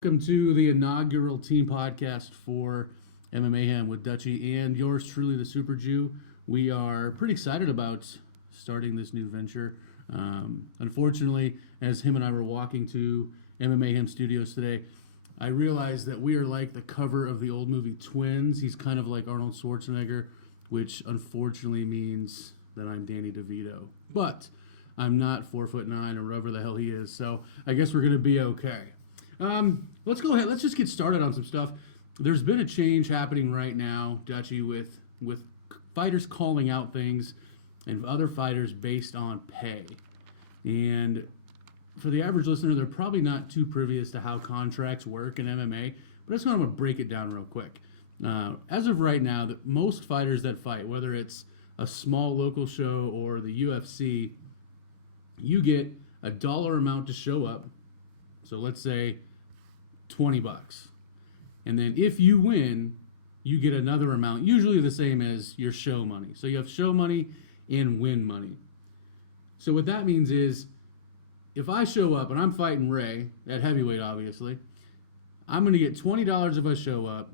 Welcome to the inaugural team podcast for MMA-hem with Dutchie and yours truly, the Super Jew. We are pretty excited about starting this new venture. Unfortunately, as him and I were walking to MMA-hem studios today, I realized that we are like the cover of the old movie Twins. He's kind of like Arnold Schwarzenegger, which unfortunately means that I'm Danny DeVito. But I'm not 4'9" or whatever the hell he is, so I guess we're going to be okay. Let's go ahead. Let's just get started on some stuff. There's been a change happening right now, Dutchie, with fighters calling out things and other fighters based on pay. And for the average listener, they're probably not too privy as to how contracts work in MMA, but I'm going to break it down real quick. As of right now, most fighters that fight, whether it's a small local show or the UFC, you get a dollar amount to show up. So let's say $20. And then if you win, you get another amount, usually the same as your show money. So you have show money and win money. So what that means is if I show up and I'm fighting Ray at heavyweight, obviously, I'm going to get $20 if I show up,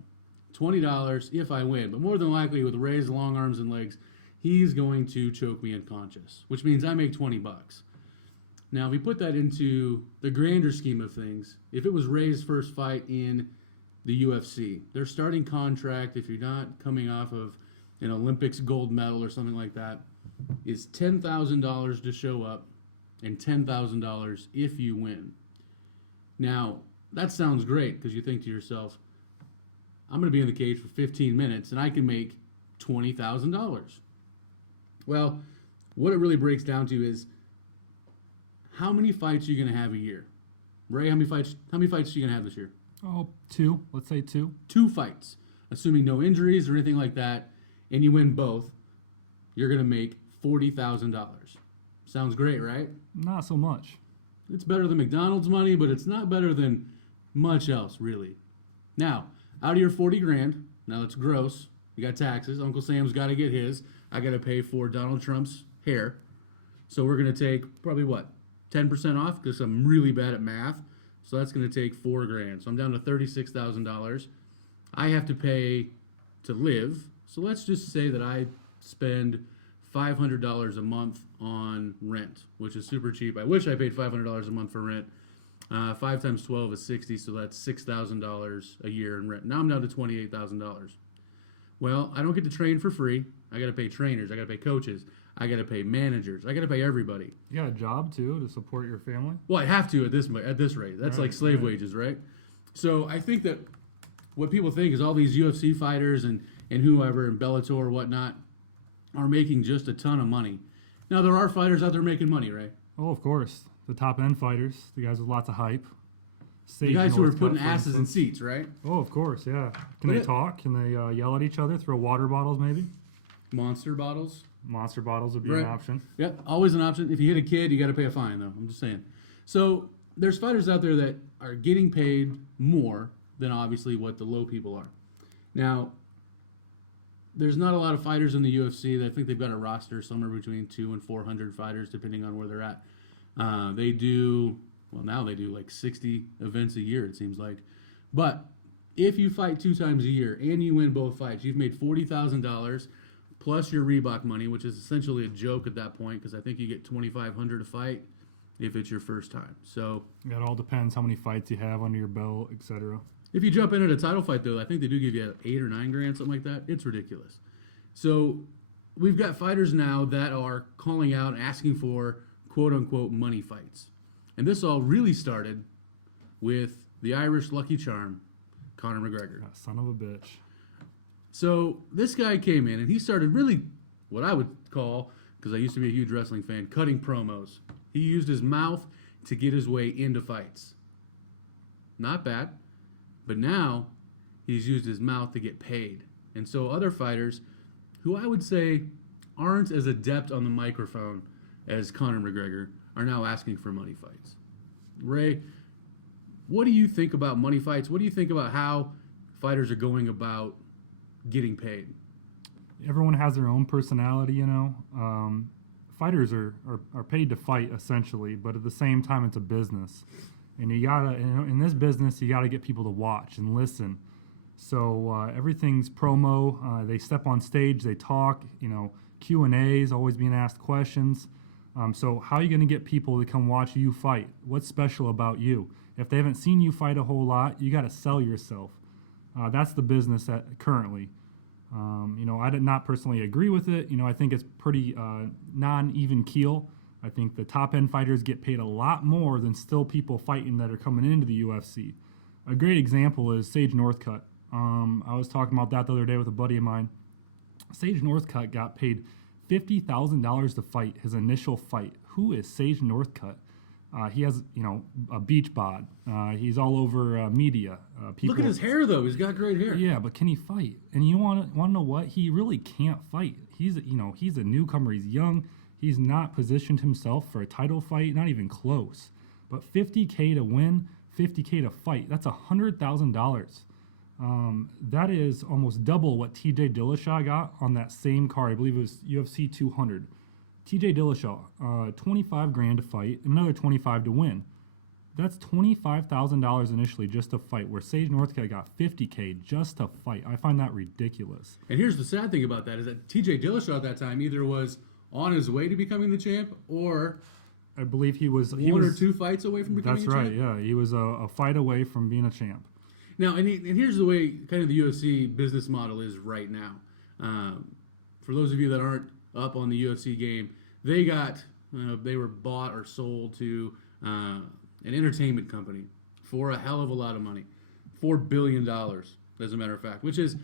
$20 if I win. But more than likely with Ray's long arms and legs, he's going to choke me unconscious, which means I make $20. Now, if we put that into the grander scheme of things, if it was Ray's first fight in the UFC, their starting contract, if you're not coming off of an Olympics gold medal or something like that, is $10,000 to show up and $10,000 if you win. Now, that sounds great because you think to yourself, I'm going to be in the cage for 15 minutes and I can make $20,000. Well, what it really breaks down to is how many fights are you going to have a year? Ray, how many fights are you going to have this year? Oh, two. Let's say two. 2 fights, assuming no injuries or anything like that, and you win both, you're going to make $40,000. Sounds great, right? Not so much. It's better than McDonald's money, but it's not better than much else, really. Now, out of your 40 grand, now it's gross. You got taxes. Uncle Sam's got to get his. I got to pay for Donald Trump's hair. So we're going to take probably what? 10% off because I'm really bad at math. So that's going to take $4 grand. So I'm down to $36,000. I have to pay to live. So let's just say that I spend $500 a month on rent, which is super cheap. I wish I paid $500 a month for rent. 5 times 12 is 60, so that's $6,000 a year in rent. Now I'm down to $28,000. Well, I don't get to train for free. I got to pay trainers. I got to pay coaches. I got to pay managers. I got to pay everybody. You got a job too to support your family? Well, I have to at this rate. That's like slave wages, right? So I think that what people think is all these UFC fighters and whoever and Bellator or whatnot are making just a ton of money. Now there are fighters out there making money, right? Oh, of course. The top end fighters, the guys with lots of hype. The guys who are putting asses in seats, right? Oh, of course, yeah. Can they talk? Can they yell at each other? Throw water bottles, maybe? Monster bottles. Monster bottles would be an option. Yep, always an option. If you hit a kid, you got to pay a fine, though. I'm just saying. So there's fighters out there that are getting paid more than obviously what the low people are. Now, there's not a lot of fighters in the UFC. I think they've got a roster somewhere between 200 and 400 fighters, depending on where they're at. Now they do like 60 events a year, it seems like. But if you fight 2 times a year and you win both fights, you've made $40,000 plus your Reebok money, which is essentially a joke at that point because I think you get $2,500 a fight if it's your first time. So it all depends how many fights you have under your belt, etc. If you jump in at a title fight, though, I think they do give you 8 or 9 grand, something like that. It's ridiculous. So we've got fighters now that are calling out, asking for quote-unquote money fights. And this all really started with the Irish Lucky Charm, Conor McGregor. Ah, son of a bitch. So this guy came in and he started really what I would call, because I used to be a huge wrestling fan, cutting promos. He used his mouth to get his way into fights. Not bad. But now he's used his mouth to get paid. And so other fighters who I would say aren't as adept on the microphone as Conor McGregor are now asking for money fights. Ray, what do you think about money fights? What do you think about how fighters are going about getting paid? Everyone has their own personality, you know. Fighters are paid to fight, essentially, but at the same time, it's a business. And you gotta, in this business, you gotta get people to watch and listen. So everything's promo. They step on stage, they talk. Q&As, always being asked questions. So how are you gonna get people to come watch you fight? What's special about you? If they haven't seen you fight a whole lot, you gotta sell yourself. That's the business currently. I did not personally agree with it. I think it's pretty non-even keel. I think the top-end fighters get paid a lot more than still people fighting that are coming into the UFC. A great example is Sage Northcutt. I was talking about that the other day with a buddy of mine. Sage Northcutt got paid $50,000 to fight his initial fight. Who is Sage Northcutt? He has, a beach bod. He's all over media. Look at his hair, though. He's got great hair. Yeah, but can he fight? And you want to know what? He really can't fight. He's a newcomer. He's young. He's not positioned himself for a title fight, not even close. But $50K to win, $50K to fight. That's $100,000. That is almost double what TJ Dillashaw got on that same card. I believe it was UFC 200. TJ Dillashaw, 25 grand to fight, another 25 to win. That's $25,000 initially just to fight, where Sage Northcutt got $50K just to fight. I find that ridiculous. And here's the sad thing about that is that TJ Dillashaw at that time either was on his way to becoming the champ, or I believe he was one or two fights away from becoming That's a right, champ. yeah. He was a fight away from being a champ. Now, and here's the way kind of the UFC business model is right now. For those of you that aren't up on the UFC game, they were bought or sold to an entertainment company for a hell of a lot of money, $4 billion, as a matter of fact, which is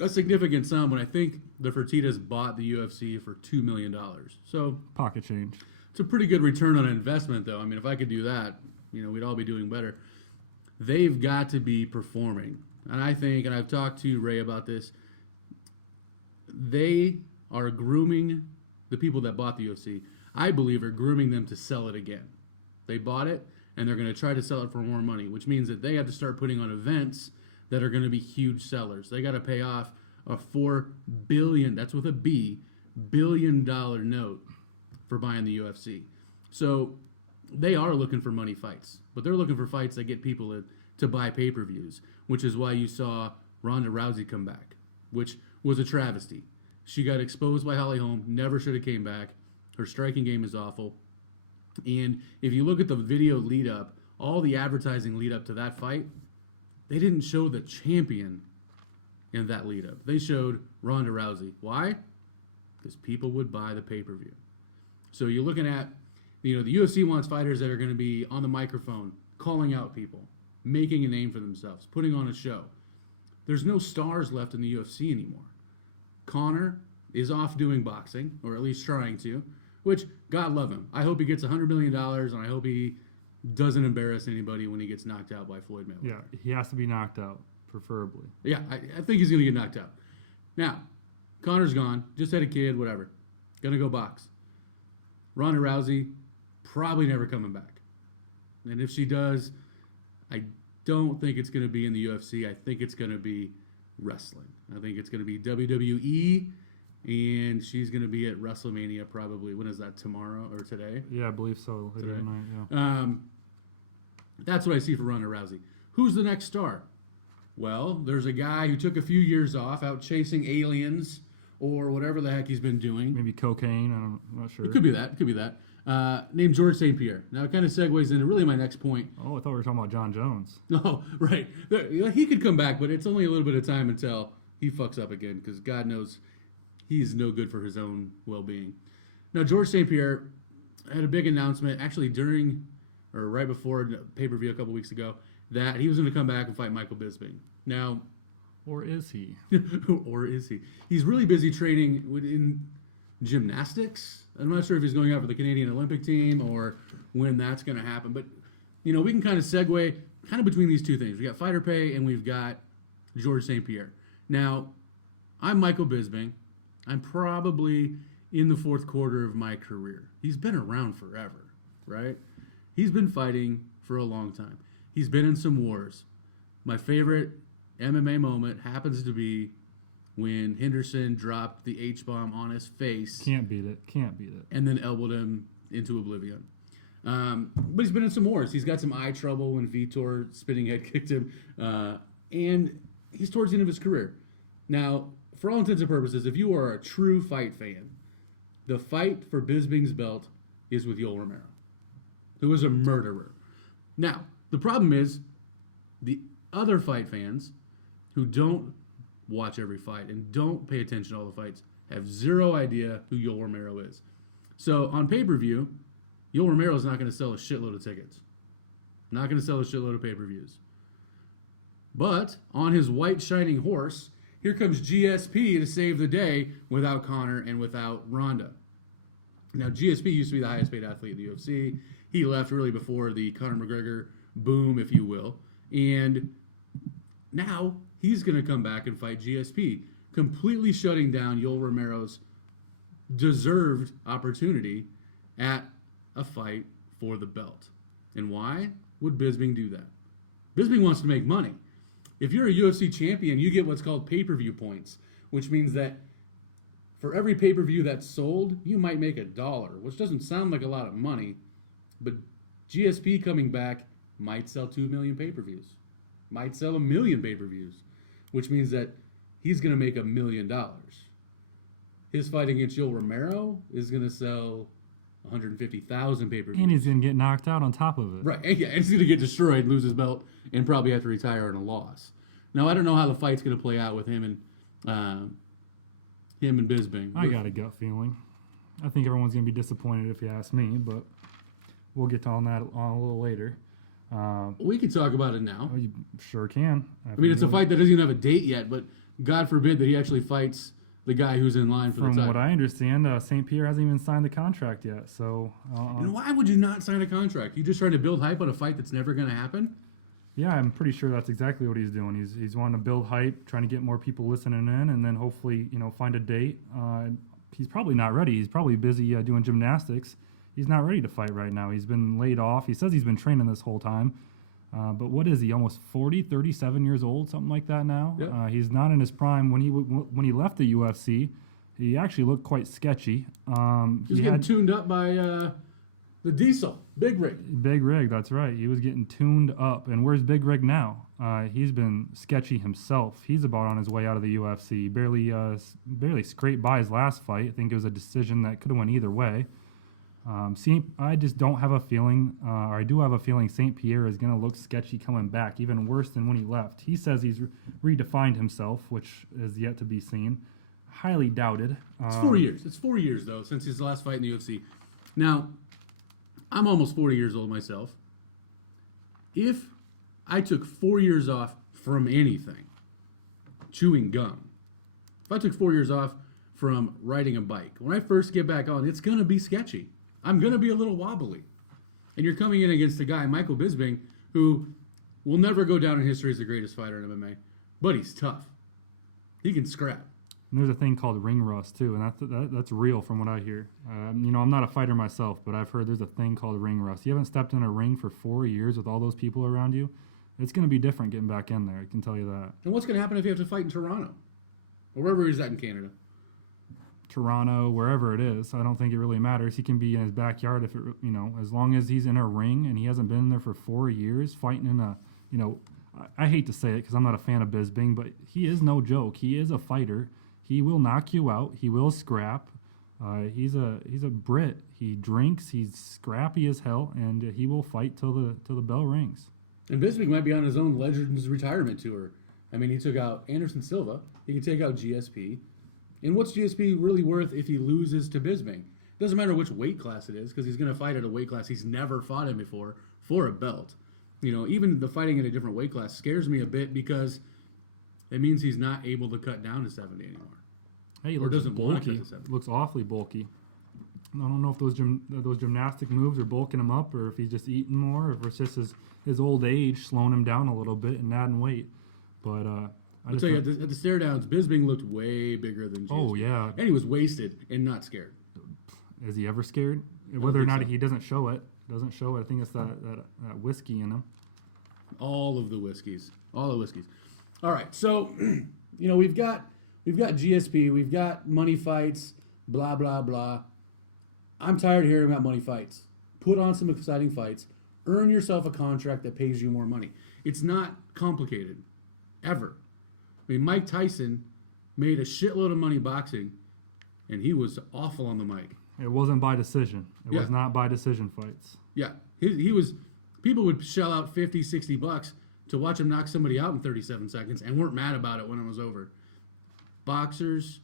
a significant sum when I think the Fertittas bought the UFC for $2 million. So pocket change. It's a pretty good return on investment, though. I mean, if I could do that, we'd all be doing better. They've got to be performing. And I think, and I've talked to Ray about this, they are grooming the people that bought the UFC. I believe are grooming them to sell it again. They bought it, and they're going to try to sell it for more money, which means that they have to start putting on events that are going to be huge sellers. They got to pay off a $4 billion, that's with a B, billion-dollar note for buying the UFC. So they are looking for money fights, but they're looking for fights that get people to buy pay-per-views, which is why you saw Ronda Rousey come back, which was a travesty. She got exposed by Holly Holm, never should have came back. Her striking game is awful. And if you look at the video lead up, all the advertising lead up to that fight, they didn't show the champion in that lead up. They showed Ronda Rousey. Why? Because people would buy the pay-per-view. So you're looking at, the UFC wants fighters that are going to be on the microphone, calling out people, making a name for themselves, putting on a show. There's no stars left in the UFC anymore. Conor is off doing boxing, or at least trying to, which, God love him. I hope he gets $100 million, and I hope he doesn't embarrass anybody when he gets knocked out by Floyd Mayweather. Yeah, he has to be knocked out, preferably. Yeah, I think he's going to get knocked out. Now, Conor's gone, just had a kid, whatever. Going to go box. Ronda Rousey, probably never coming back. And if she does, I don't think it's going to be in the UFC. I think it's going to be wrestling. I think it's going to be WWE, and she's going to be at WrestleMania probably. When is that, tomorrow or today? Yeah, I believe so. Later tonight, yeah. That's what I see for Ronda Rousey. Who's the next star? Well, there's a guy who took a few years off out chasing aliens or whatever the heck he's been doing. Maybe cocaine, I'm not sure. It could be that. Named George St. Pierre. Now, it kind of segues into really my next point. Oh, I thought we were talking about John Jones. Oh, right. He could come back, but it's only a little bit of time until he fucks up again, because God knows he's no good for his own well-being. Now, George St. Pierre had a big announcement, actually during or right before pay-per-view a couple weeks ago, that he was going to come back and fight Michael Bisping. Now, or is he? Or is he? He's really busy training in gymnastics. I'm not sure if he's going out for the Canadian Olympic team or when that's going to happen. But, we can kind of segue kind of between these two things. We got fighter pay and we've got George St. Pierre. Now, I'm Michael Bisping. I'm probably in the fourth quarter of my career. He's been around forever, right? He's been fighting for a long time. He's been in some wars. My favorite MMA moment happens to be when Henderson dropped the H-bomb on his face. Can't beat it. And then elbowed him into oblivion. But he's been in some wars. He's got some eye trouble when Vitor spinning head kicked him, and he's towards the end of his career. Now, for all intents and purposes, if you are a true fight fan, the fight for Bisping's belt is with Yoel Romero, who is a murderer. Now, the problem is the other fight fans who don't watch every fight and don't pay attention to all the fights have zero idea who Yoel Romero is. So on pay-per-view, Yoel Romero is not going to sell a shitload of tickets. Not going to sell a shitload of pay-per-views. But on his white shining horse, here comes GSP to save the day without Conor and without Ronda. Now, GSP used to be the highest paid athlete in the UFC. He left really before the Conor McGregor boom, if you will. And now he's going to come back and fight GSP, completely shutting down Yoel Romero's deserved opportunity at a fight for the belt. And why would Bisping do that? Bisping wants to make money. If you're a UFC champion, you get what's called pay-per-view points, which means that for every pay-per-view that's sold, you might make $1, which doesn't sound like a lot of money, but GSP coming back might sell 2 million pay-per-views, might sell 1 million pay-per-views, which means that he's going to make $1 million. His fight against Yoel Romero is going to sell 150,000 pay-per-views. And he's going to get knocked out on top of it. Right, and he's going to get destroyed, lose his belt, and probably have to retire in a loss. Now, I don't know how the fight's going to play out with him and Bisping. I got a gut feeling. I think everyone's going to be disappointed if you ask me, but we'll get on that a little later. We can talk about it now. You sure can. I mean, it's a fight that doesn't even have a date yet, but God forbid that he actually fights the guy who's in line for the title. From what I understand, St. Pierre hasn't even signed the contract yet. So, and why would you not sign a contract? You just trying to build hype on a fight that's never going to happen? Yeah, I'm pretty sure that's exactly what he's doing. He's wanting to build hype, trying to get more people listening in, and then hopefully, find a date. He's probably not ready. He's probably busy doing gymnastics. He's not ready to fight right now. He's been laid off. He says he's been training this whole time. But what is he, almost 40, 37 years old, something like that now? Yep. He's not in his prime. When he left the UFC, he actually looked quite sketchy. He was getting tuned up by the Diesel, Big Rig. Big Rig, that's right. He was getting tuned up. And where's Big Rig now? He's been sketchy himself. He's about on his way out of the UFC. Barely scraped by his last fight. I think it was a decision that could have went either way. I just don't have a feeling, or I do have a feeling St. Pierre is going to look sketchy coming back, even worse than when he left. He says he's redefined himself, which is yet to be seen. Highly doubted. It's 4 years. It's 4 years, though, since his last fight in the UFC. Now, I'm almost 40 years old myself. If I took 4 years off from anything, chewing gum, if I took 4 years off from riding a bike, when I first get back on, it's going to be sketchy. I'm going to be a little wobbly. And you're coming in against a guy, Michael Bisping, who will never go down in history as the greatest fighter in MMA, but he's tough. He can scrap. And there's a thing called ring rust, too, and that's real from what I hear. I'm not a fighter myself, but I've heard there's a thing called ring rust. You haven't stepped in a ring for 4 years with all those people around you. It's going to be different getting back in there, I can tell you that. And what's going to happen if you have to fight in Toronto? Or wherever he's at in Canada? Toronto, wherever it is, I don't think it really matters. He can be in his backyard if it, as long as he's in a ring and he hasn't been in there for 4 years fighting in a, I hate to say it because I'm not a fan of Bisping, but he is no joke. He is a fighter. He will knock you out. He will scrap. He's a Brit. He drinks. He's scrappy as hell, and he will fight till the bell rings. And Bisping might be on his own Legends retirement tour. I mean, he took out Anderson Silva. He can take out GSP. And what's GSP really worth if he loses to Bisping? Doesn't matter which weight class it is, because he's going to fight at a weight class he's never fought in before for a belt. Even the fighting in a different weight class scares me a bit because it means he's not able to cut down to 70 anymore. Hey, he or looks doesn't want to bulky. cut to 70. Looks awfully bulky. I don't know if those gymnastic moves are bulking him up, or if he's just eating more, or if it's just his old age slowing him down a little bit and adding weight. But I'll tell you, at the stare downs, Bisping looked way bigger than GSP. Oh, yeah. And he was wasted and not scared. Is he ever scared? Whether or not so. He doesn't show it. I think it's that whiskey in him. All of the whiskeys. All the whiskeys. All right, so, we've got GSP, we've got money fights, blah, blah, blah. I'm tired of hearing about money fights. put on some exciting fights, earn yourself a contract that pays you more money. It's not complicated, ever. I mean, Mike Tyson made a shitload of money boxing, and he was awful on the mic. It wasn't by decision. It Yeah. was not by decision fights. Yeah, he was. People would shell out $50, $60 to watch him knock somebody out in 37 seconds and weren't mad about it when it was over. Boxers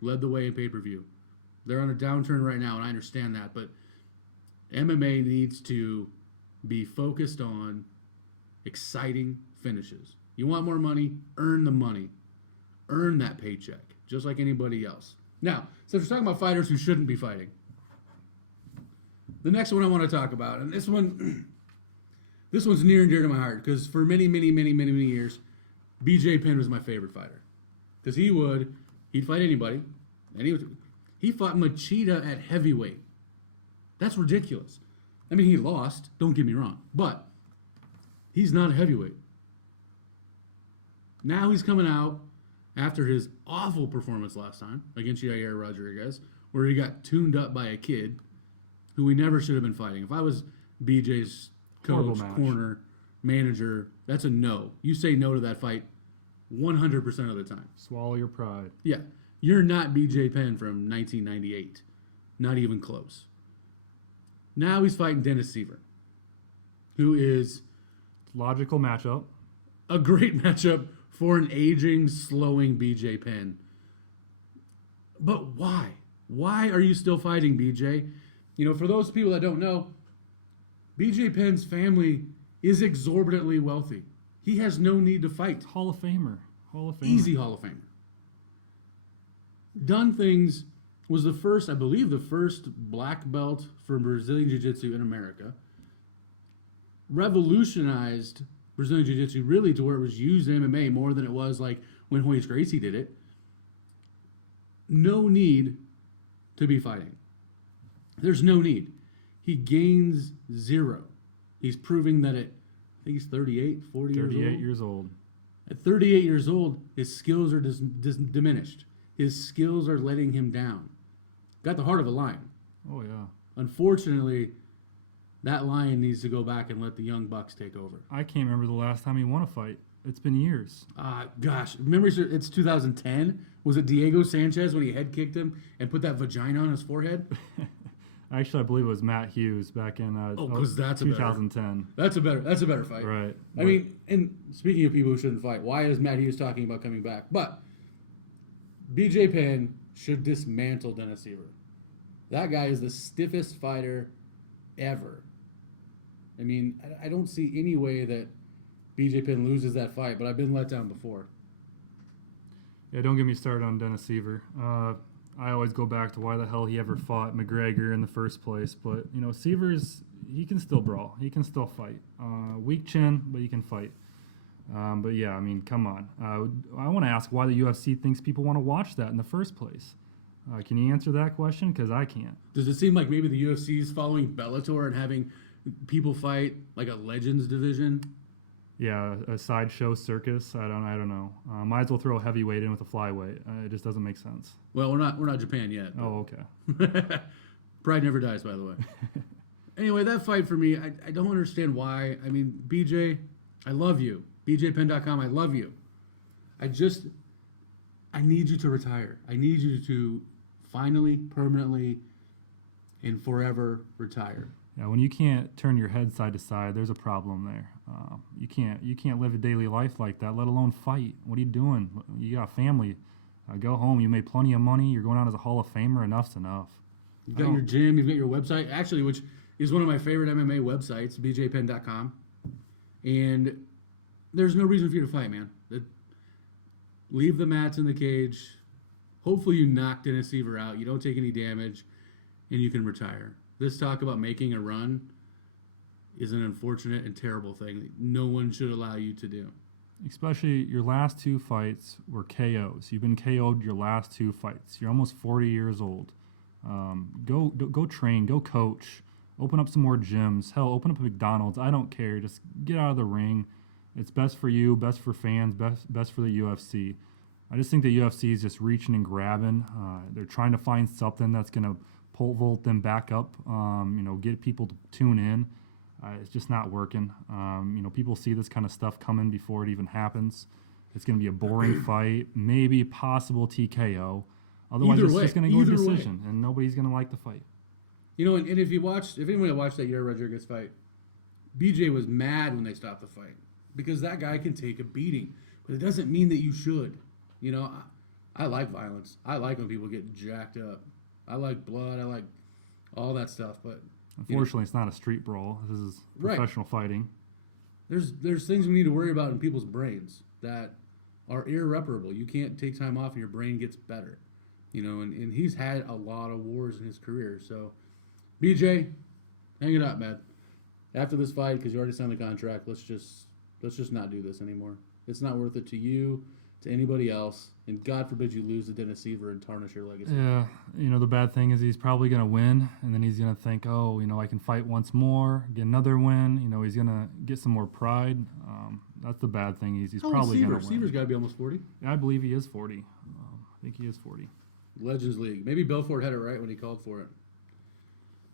led the way in pay-per-view. They're on a downturn right now, and I understand that, but MMA needs to be focused on exciting finishes. You want more money? Earn the money. Earn that paycheck, just like anybody else. Now, since we're talking about fighters who shouldn't be fighting, the next one I want to talk about, and this one's near and dear to my heart, because for many years, BJ Penn was my favorite fighter. Because he'd fight anybody, and he fought Machida at heavyweight. That's ridiculous. I mean, he lost, don't get me wrong, but he's not a heavyweight. Now he's coming out after his awful performance last time against Yair Rodriguez, where he got tuned up by a kid who he never should have been fighting. If I was BJ's coach, corner, manager, that's a no. You say no to that fight 100% of the time. Swallow your pride. Yeah. You're not BJ Penn from 1998. Not even close. Now he's fighting Dennis Siver, who is Logical matchup. a great matchup for an aging, slowing BJ Penn. But why? Why are you still fighting, BJ? You know, for those people that don't know, BJ Penn's family is exorbitantly wealthy. He has no need to fight. Hall of Famer. Easy Hall of Famer. Done things, was the first, I believe, the first black belt for Brazilian Jiu-Jitsu in America. Revolutionized Brazilian Jiu-Jitsu really to where it was used in MMA more than it was like when Royce Gracie did it. No need to be fighting. There's no need. He gains zero. He's proving that at, I think he's 38, 40 years old. 38 years old. At 38 years old, his skills are diminished. His skills are letting him down. Got the heart of a lion. Oh, yeah. Unfortunately, that lion needs to go back and let the young bucks take over. I can't remember the last time he won a fight. It's been years. Gosh, remember it's 2010? Was it Diego Sanchez when he head kicked him and put that vagina on his forehead? Actually, I believe it was Matt Hughes back in because that's 2010. That's a better fight. Right. I mean, and speaking of people who shouldn't fight, why is Matt Hughes talking about coming back? But BJ Penn should dismantle Dennis Siver. That guy is the stiffest fighter ever. I mean, I don't see any way that BJ Penn loses that fight, but I've been let down before. Yeah, don't get me started on Dennis Siver. I always go back to why the hell he ever fought McGregor in the first place. But, you know, he can still brawl. He can still fight. Weak chin, but he can fight. But, yeah, I mean, come on. I want to ask why the UFC thinks people want to watch that in the first place. Can you answer that question? Because I can't. Does it seem like maybe the UFC is following Bellator and having people fight like a Legends division? Yeah, a sideshow circus. I don't know. Might as well throw a heavyweight in with a flyweight. It just doesn't make sense. Well, we're not Japan yet. Oh, okay. Pride never dies, by the way. Anyway, that fight for me, I don't understand why. I mean, BJ, I love you. BJPenn.com, I love you. I need you to retire. I need you to finally, permanently, and forever retire. Yeah, when you can't turn your head side to side, there's a problem there. You can't live a daily life like that, let alone fight. What are you doing? You got a family. Go home. You made plenty of money. You're going out as a Hall of Famer. Enough's enough. You've got your gym. You've got your website, actually, which is one of my favorite MMA websites, BJPenn.com. And there's no reason for you to fight, man. Leave the mats in the cage. Hopefully you knock Dennis Siver out. You don't take any damage, and you can retire. This talk about making a run is an unfortunate and terrible thing that no one should allow you to do. Especially your last two fights were KOs. You've been KO'd your last two fights. You're almost 40 years old. Go train. Go coach. Open up some more gyms. Hell, open up a McDonald's. I don't care. Just get out of the ring. It's best for you, best for fans, best for the UFC. I just think the UFC is just reaching and grabbing. They're trying to find something that's going to pole vault them back up, get people to tune in. It's just not working. People see this kind of stuff coming before it even happens. It's going to be a boring fight, maybe possible TKO. Otherwise, it's just going to go to decision, and nobody's going to like the fight. And if anybody watched that Yair Rodriguez fight, BJ was mad when they stopped the fight because that guy can take a beating, but it doesn't mean that you should. I like violence. I like when people get jacked up. I like blood. I like all that stuff. But unfortunately, it's not a street brawl. This is professional fighting. There's things we need to worry about in people's brains that are irreparable. You can't take time off and your brain gets better. And he's had a lot of wars in his career. So, BJ, hang it up, man. After this fight, because you already signed the contract, let's just not do this anymore. It's not worth it to you, to anybody else, and God forbid you lose to Dennis Seaver and tarnish your legacy. Yeah, the bad thing is he's probably going to win, and then he's going to think, I can fight once more, get another win. He's going to get some more pride. That's the bad thing. He's probably going to win. Seaver's got to be almost 40. Yeah, I believe he is 40. I think he is 40. Legends League. Maybe Belfort had it right when he called for it.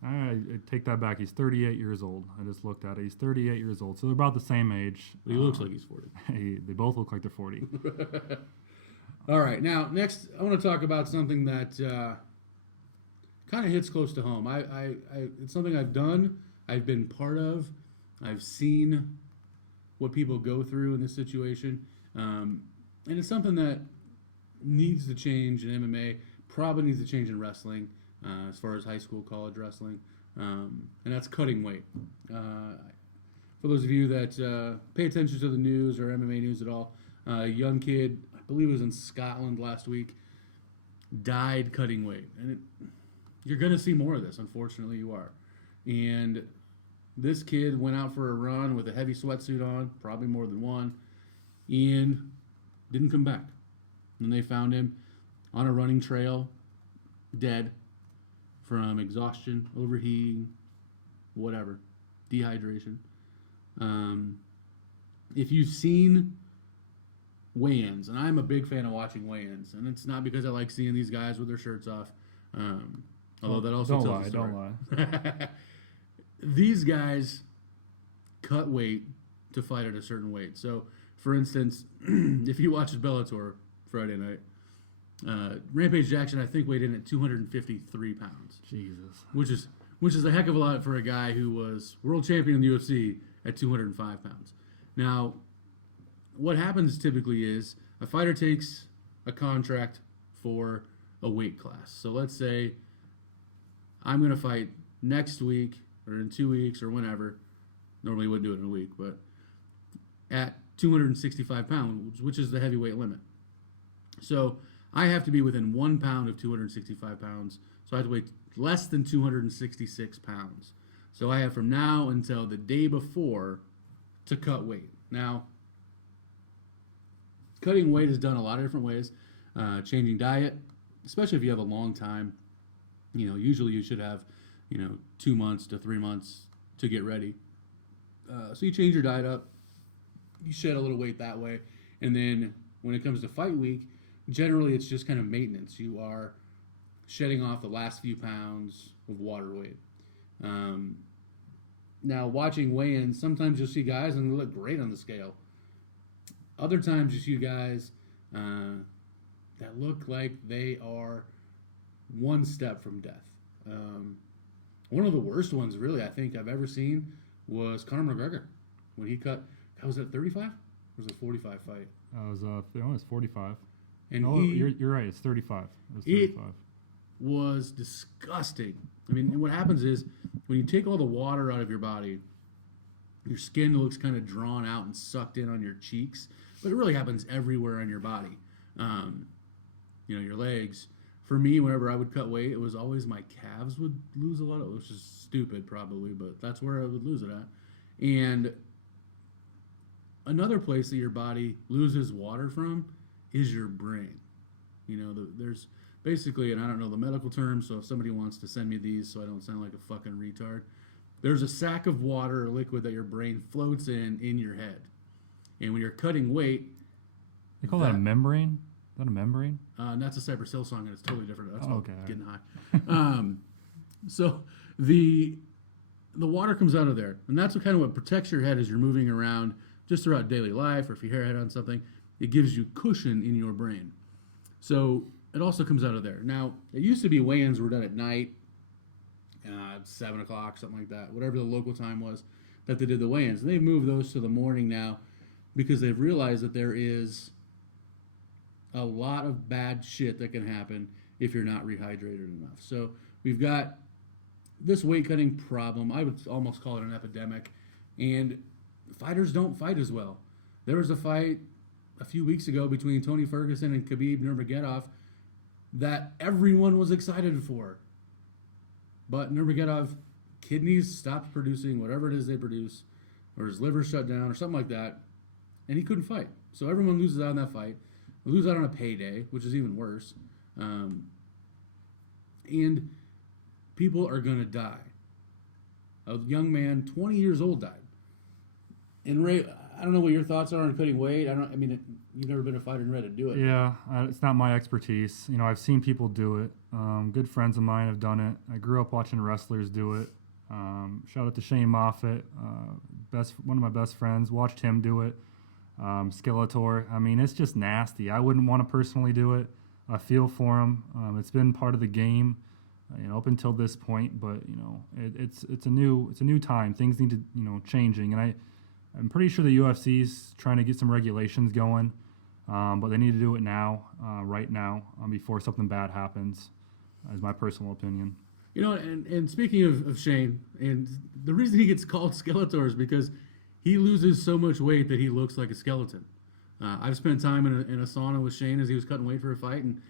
I take that back. He's 38 years old. I just looked at it. He's 38 years old. So they're about the same age. But he looks like he's 40. They both look like they're 40. All right. Now, next, I want to talk about something that kind of hits close to home. It's something I've done. I've been part of. I've seen what people go through in this situation. And it's something that needs to change in MMA, probably needs to change in wrestling. As far as high school, college wrestling, and that's cutting weight. For those of you that pay attention to the news or MMA news at all, a young kid, I believe it was in Scotland last week, died cutting weight. And you're going to see more of this, unfortunately you are. And this kid went out for a run with a heavy sweatsuit on, probably more than one, and didn't come back. And they found him on a running trail, dead. From exhaustion, overheating, whatever, dehydration. If you've seen weigh-ins, and I'm a big fan of watching weigh-ins, and it's not because I like seeing these guys with their shirts off, although that also tells a story. Don't lie. These guys cut weight to fight at a certain weight. So, for instance, if you watched Bellator Friday night, Rampage Jackson, I think, weighed in at 253 pounds. Jesus. Which is a heck of a lot for a guy who was world champion in the UFC at 205 pounds. Now, what happens typically is a fighter takes a contract for a weight class. So let's say I'm going to fight next week or in 2 weeks or whenever. Normally wouldn't do it in a week, but at 265 pounds, which is the heavyweight limit. So I have to be within 1 pound of 265 pounds. So I have to weigh less than 266 pounds. So I have from now until the day before to cut weight. Now, cutting weight is done a lot of different ways. Changing diet, especially if you have a long time. Usually you should have, 2 months to 3 months to get ready. So you change your diet up. You shed a little weight that way. And then when it comes to fight week, generally, it's just kind of maintenance. You are shedding off the last few pounds of water weight. Now, watching weigh-ins, sometimes you'll see guys and they look great on the scale. Other times you see guys that look like they are one step from death. One of the worst ones, really, I think I've ever seen was Conor McGregor. When he cut, was it 35? Or was it a 45 fight? It was 45. And you're right. It's 35. It was 35. It was disgusting. I mean, what happens is when you take all the water out of your body, your skin looks kind of drawn out and sucked in on your cheeks, but it really happens everywhere on your body. Your legs. For me, whenever I would cut weight, it was always my calves would lose a lot of, which is stupid probably, but that's where I would lose it at. And another place that your body loses water from is your brain. There's basically, and I don't know the medical term, so if somebody wants to send me these so I don't sound like a fucking retard, there's a sack of water or liquid that your brain floats in your head. And when you're cutting weight... They call that a membrane? Is that a membrane? And that's a Cypress Hill song, and it's totally different. That's okay. getting high. So the water comes out of there, and that's what protects your head as you're moving around just throughout daily life, or if you hit your head on something, it gives you cushion in your brain. So it also comes out of there. Now, it used to be weigh-ins were done at night, 7 o'clock, something like that, whatever the local time was that they did the weigh-ins. And they've moved those to the morning now because they've realized that there is a lot of bad shit that can happen if you're not rehydrated enough. So we've got this weight cutting problem. I would almost call it an epidemic. And fighters don't fight as well. There was a fight a few weeks ago between Tony Ferguson and Khabib Nurmagomedov that everyone was excited for. But Nurmagomedov kidneys stopped producing whatever it is they produce, or his liver shut down or something like that, and he couldn't fight. So everyone loses out on that fight. They lose out on a payday, which is even worse. And people are going to die. A young man, 20 years old, died. And Ray, I don't know what your thoughts are on cutting weight. You've never been a fighter and read to do it. Yeah, it's not my expertise. I've seen people do it. Good friends of mine have done it. I grew up watching wrestlers do it. Shout out to Shane Moffat, one of my best friends. Watched him do it. Skeletor. It's just nasty. I wouldn't want to personally do it. I feel for him. It's been part of the game, up until this point. But it's a new time. Things need to changing, and I'm pretty sure the UFC's trying to get some regulations going, but they need to do it now, right now, before something bad happens, is my personal opinion. And speaking of Shane, and the reason he gets called Skeletor is because he loses so much weight that he looks like a skeleton. I've spent time in a sauna with Shane as he was cutting weight for a fight, and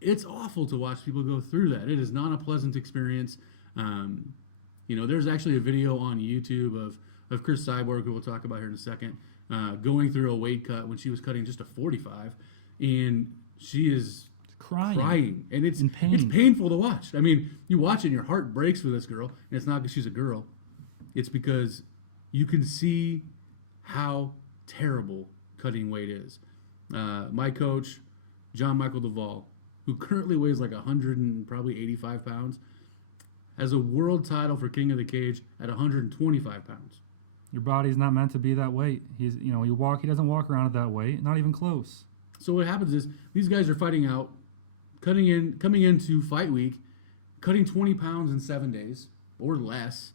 it's awful to watch people go through that. It is not a pleasant experience. There's actually a video on YouTube of Chris Cyborg, who we'll talk about here in a second, going through a weight cut when she was cutting just a 45, and she is crying, and it's in pain. It's painful to watch. You watch it and your heart breaks for this girl, and it's not because she's a girl. It's because you can see how terrible cutting weight is. My coach, John Michael Duvall, who currently weighs like 185 pounds, has a world title for King of the Cage at 125 pounds. Your body's not meant to be that weight. He doesn't walk around at that weight, not even close. So what happens is these guys are fighting out, coming into fight week, cutting 20 pounds in 7 days or less.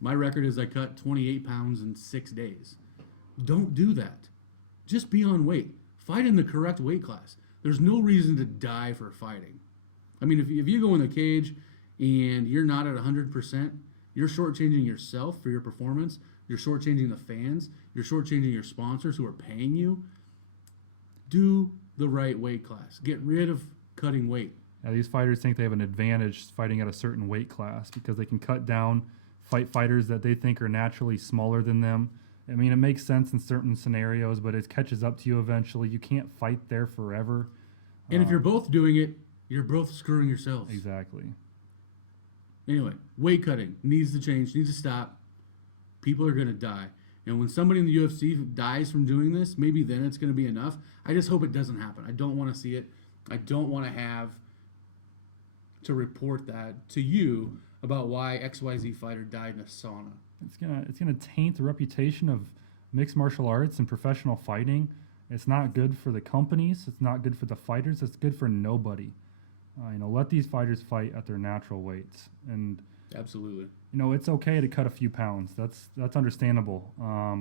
My record is I cut 28 pounds in 6 days. Don't do that. Just be on weight. Fight in the correct weight class. There's no reason to die for fighting. If you go in the cage and you're not at 100%, you're shortchanging yourself for your performance. You're shortchanging the fans. You're shortchanging your sponsors who are paying you. Do the right weight class. Get rid of cutting weight. Yeah, these fighters think they have an advantage fighting at a certain weight class because they can cut down fighters that they think are naturally smaller than them. It makes sense in certain scenarios, but it catches up to you eventually. You can't fight there forever. And if you're both doing it, you're both screwing yourselves. Exactly. Anyway, weight cutting needs to change, needs to stop. People are going to die. And when somebody in the UFC dies from doing this, maybe then it's going to be enough. I just hope it doesn't happen. I don't want to see it. I don't want to have to report that to you about why XYZ fighter died in a sauna. It's gonna taint the reputation of mixed martial arts and professional fighting. It's not good for the companies. It's not good for the fighters. It's good for nobody. Let these fighters fight at their natural weights. And absolutely. It's okay to cut a few pounds. That's understandable.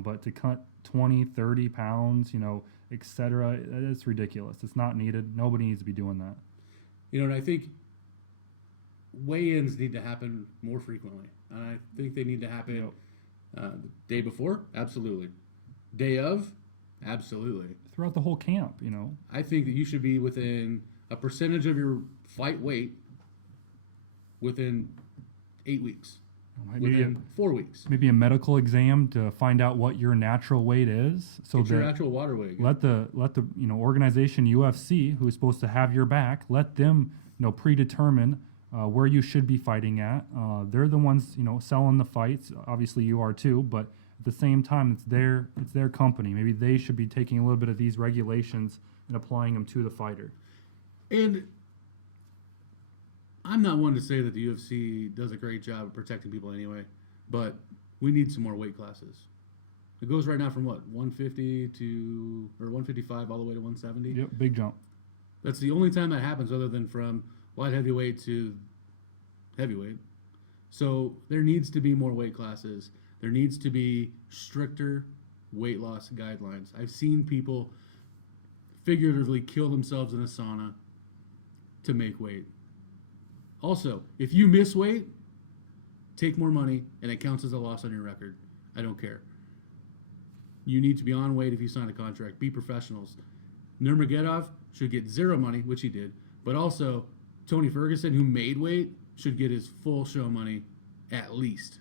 But to cut 20, 30 pounds, etc., it's ridiculous. It's not needed. Nobody needs to be doing that. And I think weigh-ins need to happen more frequently. And I think they need to happen the day before, absolutely. Day of, absolutely. Throughout the whole camp, I think that you should be within a percentage of your fight weight within 8 weeks. Within 4 weeks. Maybe a medical exam to find out what your natural weight is. So get your natural water weight. Let the organization UFC, who is supposed to have your back, let them predetermine where you should be fighting at. They're the ones selling the fights. Obviously you are too, but at the same time it's their company. Maybe they should be taking a little bit of these regulations and applying them to the fighter. And I'm not one to say that the UFC does a great job of protecting people anyway, but we need some more weight classes. It goes right now from what, 150 to, or 155 all the way to 170? Yep, big jump. That's the only time that happens other than from light heavyweight to heavyweight. So there needs to be more weight classes. There needs to be stricter weight loss guidelines. I've seen people figuratively kill themselves in a sauna to make weight. Also, if you miss weight, take more money, and it counts as a loss on your record. I don't care. You need to be on weight if you sign a contract. Be professionals. Nurmagomedov should get zero money, which he did, but also Tony Ferguson, who made weight, should get his full show money at least,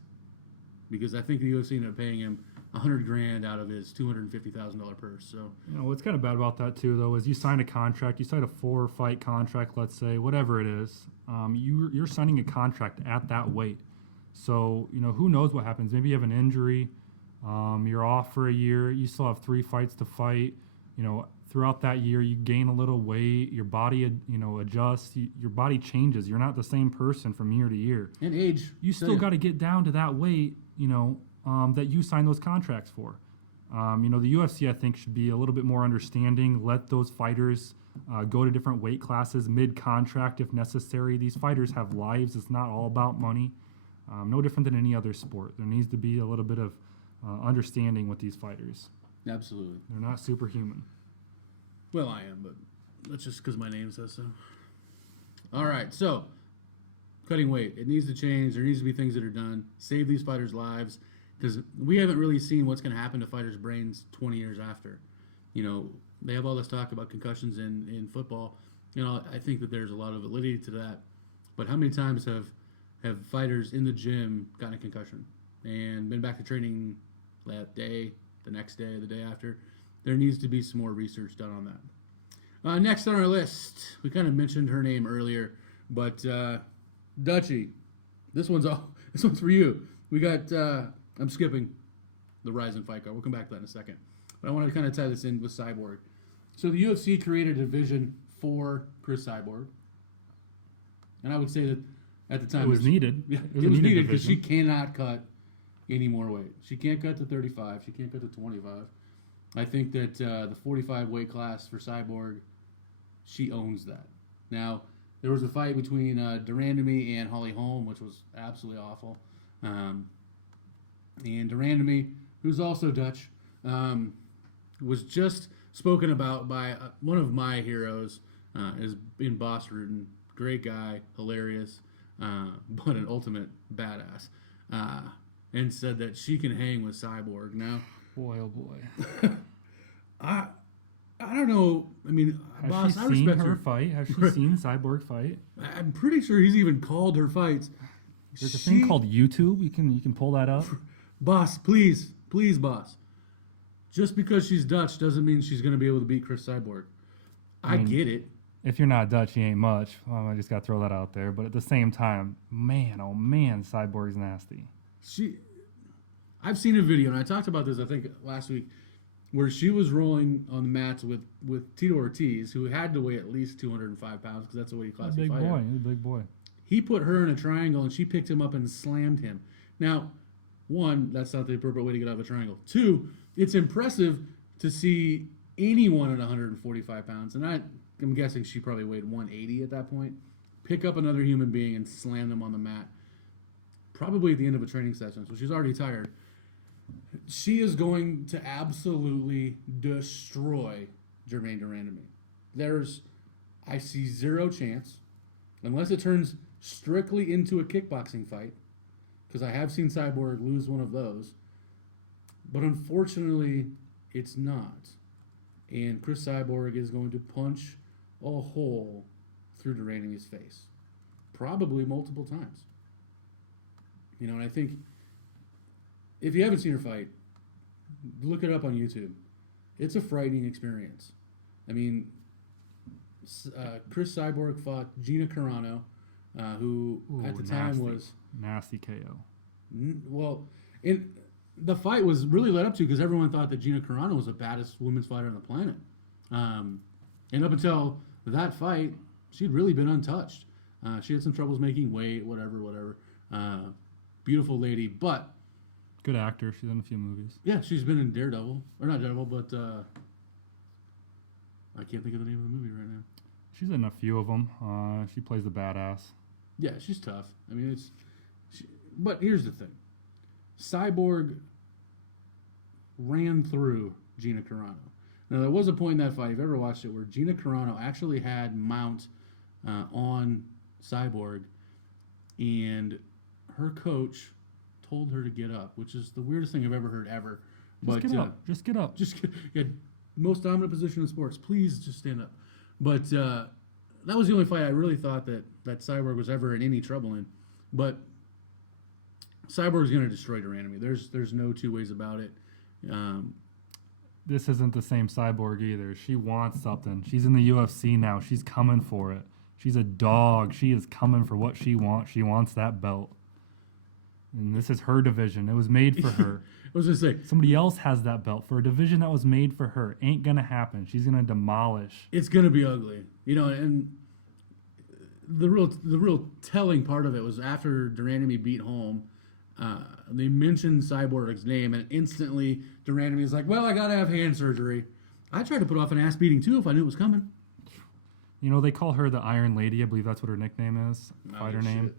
because I think the UFC ended up paying him $100,000 out of his $250,000 purse. So What's kind of bad about that too, though, is you sign a contract. You sign a 4-fight contract, let's say, whatever it is. You're signing a contract at that weight. So who knows what happens? Maybe you have an injury. You're off for a year. You still have 3 fights to fight. Throughout that year, you gain a little weight. Your body, adjusts. Your body changes. You're not the same person from year to year. And age. You still got to get down to that weight. That you signed those contracts for. The UFC, I think, should be a little bit more understanding. Let those fighters go to different weight classes mid-contract if necessary. These fighters have lives. It's not all about money. No different than any other sport. There needs to be a little bit of understanding with these fighters. Absolutely. They're not superhuman. Well, I am, but that's just because my name says so. All right, so cutting weight. It needs to change. There needs to be things that are done. Save these fighters' lives, because we haven't really seen what's going to happen to fighters' brains 20 years after. They have all this talk about concussions in football. I think that there's a lot of validity to that. But how many times have fighters in the gym gotten a concussion and been back to training that day, the next day, the day after? There needs to be some more research done on that. Next on our list, we kind of mentioned her name earlier, but Dutchie. This one's for you. We got. I'm skipping the Rise and Fight card. We'll come back to that in a second. But I want to kind of tie this in with Cyborg. So the UFC created a division for Chris Cyborg, and I would say that at the time it was needed. Yeah, it was needed because she cannot cut any more weight. She can't cut to 35. She can't cut to 25. I think that the 45 weight class for Cyborg, she owns that. Now, there was a fight between Durandamy and Holly Holm, which was absolutely awful. And Durandamy, who's also Dutch, was just spoken about by one of my heroes in Boss Rudin. Great guy, hilarious, but an ultimate badass. And said that she can hang with Cyborg. Now, boy, oh boy. I don't know. I mean, Has Boss, she I seen respect her fight? Has she seen Cyborg fight? I'm pretty sure he's even called her fights. There's a thing called YouTube. You can pull that up. Boss, please, Boss. Just because she's Dutch doesn't mean she's going to be able to beat Chris Cyborg. I get it. If you're not Dutch, you ain't much. I just got to throw that out there. But at the same time, man, oh man, Cyborg's nasty. I've seen a video, and I talked about this, I think, last week, where she was rolling on the mats with Tito Ortiz, who had to weigh at least 205 pounds, because that's the weight class he fights. He's a big boy. He put her in a triangle, and she picked him up and slammed him. Now, one, that's not the appropriate way to get out of a triangle. Two, it's impressive to see anyone at 145 pounds, and I'm guessing she probably weighed 180 at that point, pick up another human being and slam them on the mat, probably at the end of a training session, so she's already tired. She is going to absolutely destroy Germaine Durandamy. I see zero chance, unless it turns strictly into a kickboxing fight, because I have seen Cyborg lose one of those, but unfortunately, it's not. And Chris Cyborg is going to punch a hole through Durandamy's face, probably multiple times. And I think if you haven't seen her fight, look it up on YouTube. It's a frightening experience. I mean, Chris Cyborg fought Gina Carano, who at the time was nasty KO. Well, the fight was really led up to because everyone thought that Gina Carano was the baddest women's fighter on the planet. And up until that fight, she'd really been untouched. She had some troubles making weight, whatever. Beautiful lady, but Good actor. She's in a few movies. yeah, she's been in Daredevil, or not Daredevil, but I can't think of the name of the movie right now. She's in a few of them. She plays the badass. Yeah, she's tough. I mean, but here's the thing: Cyborg ran through Gina Carano. Now, there was a point in that fight, if you've ever watched it, where Gina Carano actually had Mount on Cyborg, and her coach told her to get up, which is the weirdest thing I've ever heard ever. Just get up. Just get up. Most dominant position in sports. Please just stand up. But that was the only fight I really thought that Cyborg was ever in any trouble in. But Cyborg's going to destroy Durandamy. There's no two ways about it. This isn't the same Cyborg either. She wants something. She's in the UFC now. She's coming for it. She's a dog. She is coming for what she wants. She wants that belt. And this is her division. It was made for her. I was going to say, somebody else has that belt for a division that was made for her. Ain't going to happen. She's going to demolish. It's going to be ugly. And the real telling part of it was after Durandamy beat Holm, they mentioned Cyborg's name, and instantly Durandamy is like, well, I got to have hand surgery. I tried to put off an ass beating, too, if I knew it was coming. They call her the Iron Lady. I believe that's what her nickname is. Fighter name.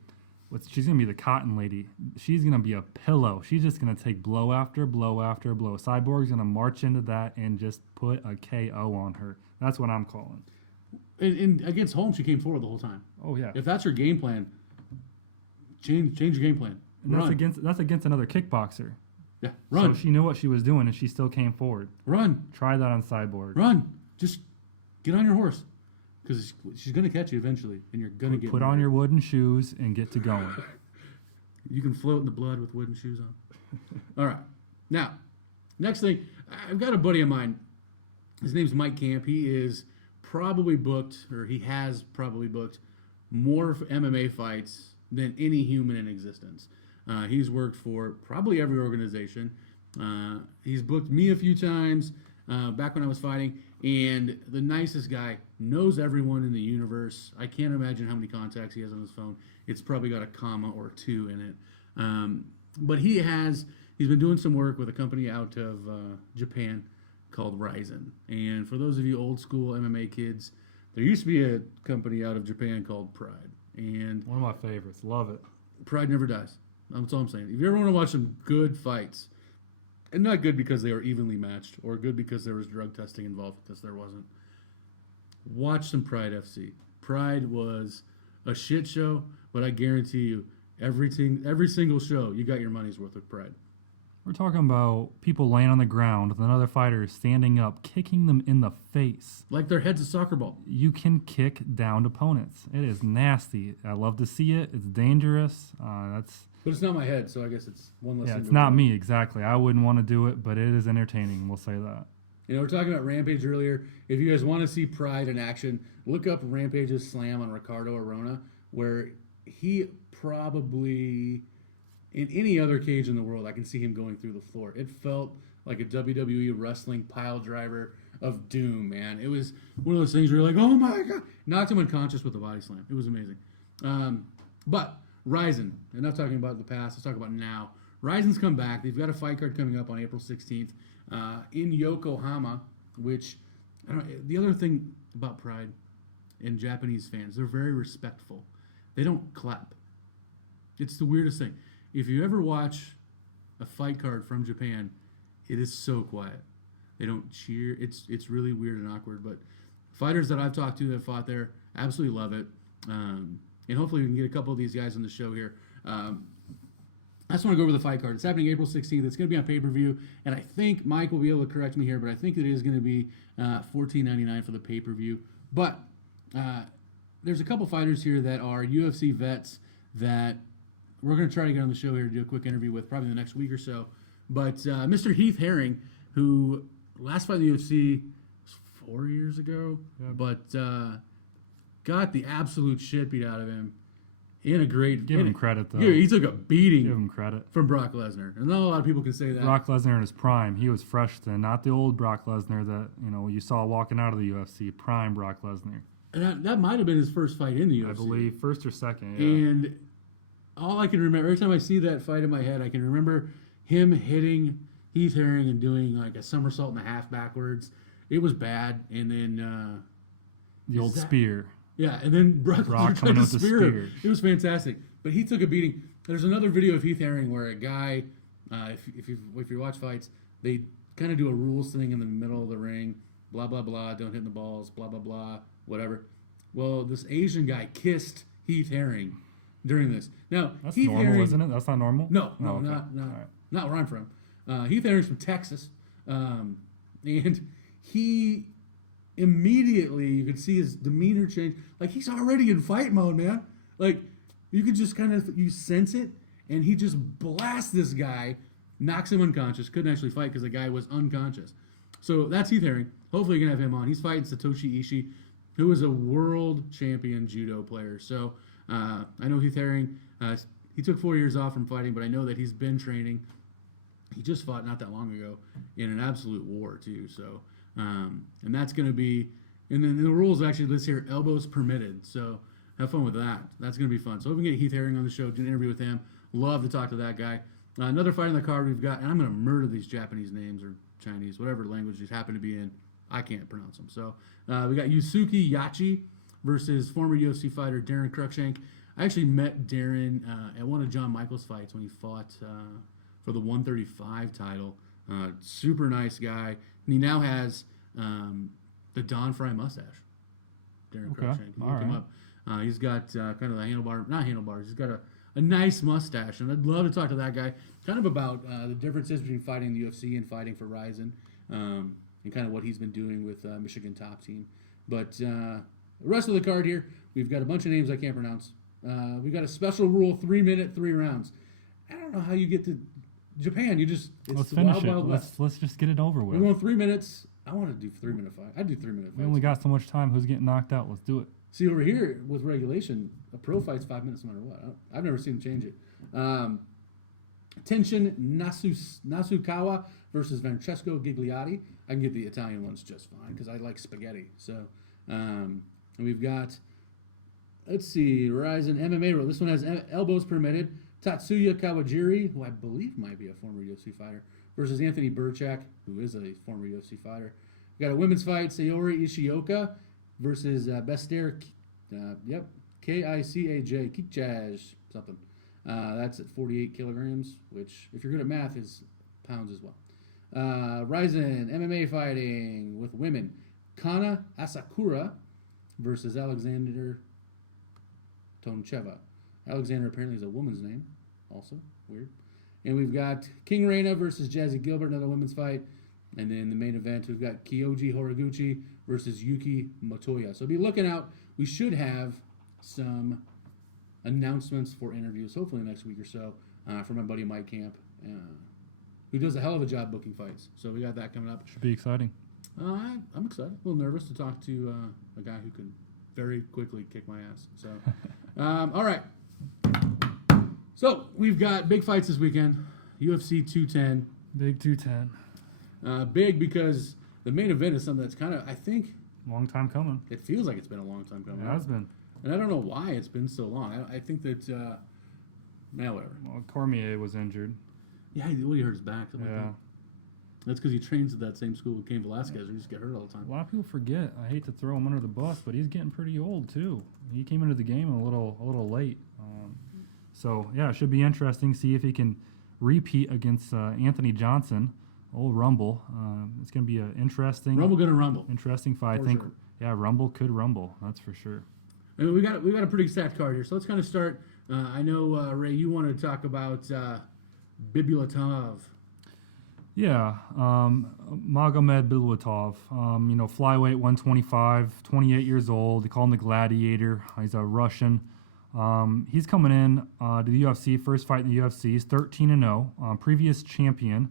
She's going to be the Cotton Lady. She's going to be a pillow. She's just going to take blow after blow after blow. Cyborg's going to march into that and just put a KO on her. That's what I'm calling. And against Holm, she came forward the whole time. Oh, yeah. If that's her game plan, change your game plan. And that's against another kickboxer. Yeah, run. So she knew what she was doing, and she still came forward. Run. Try that on Cyborg. Run. Just get on your horse. Because she's going to catch you eventually, and you're going to get... Put on your wooden shoes and get to going. You can float in the blood with wooden shoes on. All right. Now, next thing, I've got a buddy of mine. His name's Mike Camp. He is probably booked, or he has probably booked, more MMA fights than any human in existence. He's worked for probably every organization. He's booked me a few times back when I was fighting, and the nicest guy, knows everyone in the universe. I can't imagine how many contacts he has on his phone. It's probably got a comma or two in it. But he's been doing some work with a company out of Japan called Ryzen. And for those of you old school MMA kids, there used to be a company out of Japan called Pride. And one of my favorites. Love it. Pride never dies. That's all I'm saying. If you ever want to watch some good fights, and not good because they were evenly matched, or good because there was drug testing involved, because there wasn't, watch some Pride FC. Pride was a shit show, but I guarantee you, every single show, you got your money's worth with Pride. We're talking about people laying on the ground with another fighter standing up, kicking them in the face. Like their head's a soccer ball. You can kick downed opponents. It is nasty. I love to see it. It's dangerous. But it's not my head, so I guess it's one less thing. Yeah, it's not me, exactly. I wouldn't want to do it, but it is entertaining. We'll say that. We're talking about Rampage earlier. If you guys want to see Pride in action, look up Rampage's slam on Ricardo Arona, where he probably, in any other cage in the world, I can see him going through the floor. It felt like a WWE wrestling pile driver of doom, man. It was one of those things where you're like, oh my God. Knocked him unconscious with a body slam. It was amazing. But Ryzen, enough talking about the past, let's talk about now. Ryzen's come back. They've got a fight card coming up on April 16th in Yokohama, which, I don't know, the other thing about Pride and Japanese fans, they're very respectful. They don't clap. It's the weirdest thing. If you ever watch a fight card from Japan, it is so quiet. They don't cheer. It's really weird and awkward, but fighters that I've talked to that fought there absolutely love it. And hopefully we can get a couple of these guys on the show here. I just want to go over the fight card. It's happening April 16th. It's going to be on pay-per-view, and I think Mike will be able to correct me here, but I think it is going to be $14.99 for the pay-per-view. But there's a couple fighters here that are UFC vets that we're going to try to get on the show here to do a quick interview with probably in the next week or so. But Mr. Heath Herring, who last fight in the UFC was 4 years ago, but got the absolute shit beat out of him. Give him credit, though. Yeah, he took a beating. Give him credit. From Brock Lesnar. And not a lot of people can say that. Brock Lesnar in his prime. He was fresh then. Not the old Brock Lesnar that you saw walking out of the UFC. Prime Brock Lesnar. And that might have been his first fight in the UFC. I believe first or second. Yeah. And all I can remember, every time I see that fight in my head, I can remember him hitting Heath Herring and doing like a somersault and a half backwards. It was bad. And then the old spear. Yeah, and then Brock tried to spear him. It was fantastic. But he took a beating. There's another video of Heath Herring where a guy, if you watch fights, they kind of do a rules thing in the middle of the ring. Blah, blah, blah. Don't hit in the balls. Blah, blah, blah. Whatever. Well, this Asian guy kissed Heath Herring during this. Now, that's Heath normal, Herring, isn't it? That's not normal? No, okay. not where I'm from. Heath Herring's from Texas. And he immediately, you could see his demeanor change. Like, he's already in fight mode, man. Like, you could just you sense it, and he just blasts this guy, knocks him unconscious. Couldn't actually fight because the guy was unconscious. So that's Heath Herring. Hopefully you can have him on. He's fighting Satoshi Ishii, who is a world champion judo player. So I know Heath Herring, he took 4 years off from fighting, but I know that he's been training. He just fought not that long ago in an absolute war, too. So, and that's going to be, and then the rules actually list here, elbows permitted. So have fun with that. That's going to be fun. So if we can get Heath Herring on the show, do an interview with him. Love to talk to that guy. Another fight on the card we've got, and I'm going to murder these Japanese names or Chinese, whatever language these happen to be in. I can't pronounce them. So we got Yusuke Yachi versus former UFC fighter Darren Cruikshank. I actually met Darren at one of John Michaels' fights when he fought for the 135 title. Super nice guy. And he now has the Don Fry mustache. Darren Cruikshank. Look him up. He's got kind of the not handlebars. He's got a nice mustache. And I'd love to talk to that guy kind of about the differences between fighting the UFC and fighting for Ryzen. And kind of what he's been doing with Michigan Top Team. But the rest of the card here, we've got a bunch of names I can't pronounce. We've got a special rule, 3 minute, 3 rounds. I don't know how you get to Japan. Let's finish it. Let's just get it over with. We're going 3 minutes. I want to do 3 minute fight. I'd do 3 minute fights. We only got so much time. Who's getting knocked out? Let's do it. See, over here with regulation, a pro fight's 5 minutes no matter what. I've never seen them change it. Tenshin Nasukawa versus Francesco Gigliotti. I can get the Italian ones just fine because I like spaghetti. So, and we've got, let's see, Ryzen MMA rule. This one has elbows permitted. Tatsuya Kawajiri, who I believe might be a former UFC fighter, versus Anthony Burchak, who is a former UFC fighter. We got a women's fight, Sayori Ishioka versus Bester, K-I-C-A-J, Kikjaj, something. That's at 48 kilograms, which, if you're good at math, is pounds as well. Ryzen MMA fighting with women. Kana Asakura versus Alexander Toncheva. Alexander apparently is a woman's name, also. Weird. And we've got King Reina versus Jazzy Gilbert, another women's fight. And then the main event, we've got Kyoji Horiguchi versus Yuki Motoya. So be looking out. We should have some announcements for interviews, hopefully next week or so, from my buddy Mike Camp, who does a hell of a job booking fights. So we got that coming up. Should be exciting. I'm excited. A little nervous to talk to a guy who can very quickly kick my ass. So, all right. So we've got big fights this weekend. UFC 210. Big 210. Big because the main event is something that's kind of, I think, long time coming. It feels like it's been a long time coming. It has been. And I don't know why it's been so long. I think that, whatever. Well, Cormier was injured. Yeah, he hurt his back. Like that. That's because he trains at that same school with Cain Velasquez, who used to get hurt all the time. A lot of people forget. I hate to throw him under the bus, but he's getting pretty old too. He came into the game a little late. So yeah, it should be interesting. See if he can repeat against Anthony Johnson, old Rumble. It's going to be an interesting. Rumble gonna rumble. Interesting fight. I think. Sure. Yeah, Rumble could rumble. That's for sure. I mean, we got a pretty stacked card here. So let's kind of start. I know Ray, you want to talk about Bibulatov. Yeah, Magomed Bibulatov. Flyweight 125, 28 years old. They call him the Gladiator. He's a Russian. He's coming in to the UFC, first fight in the UFC. He's 13-0, previous champion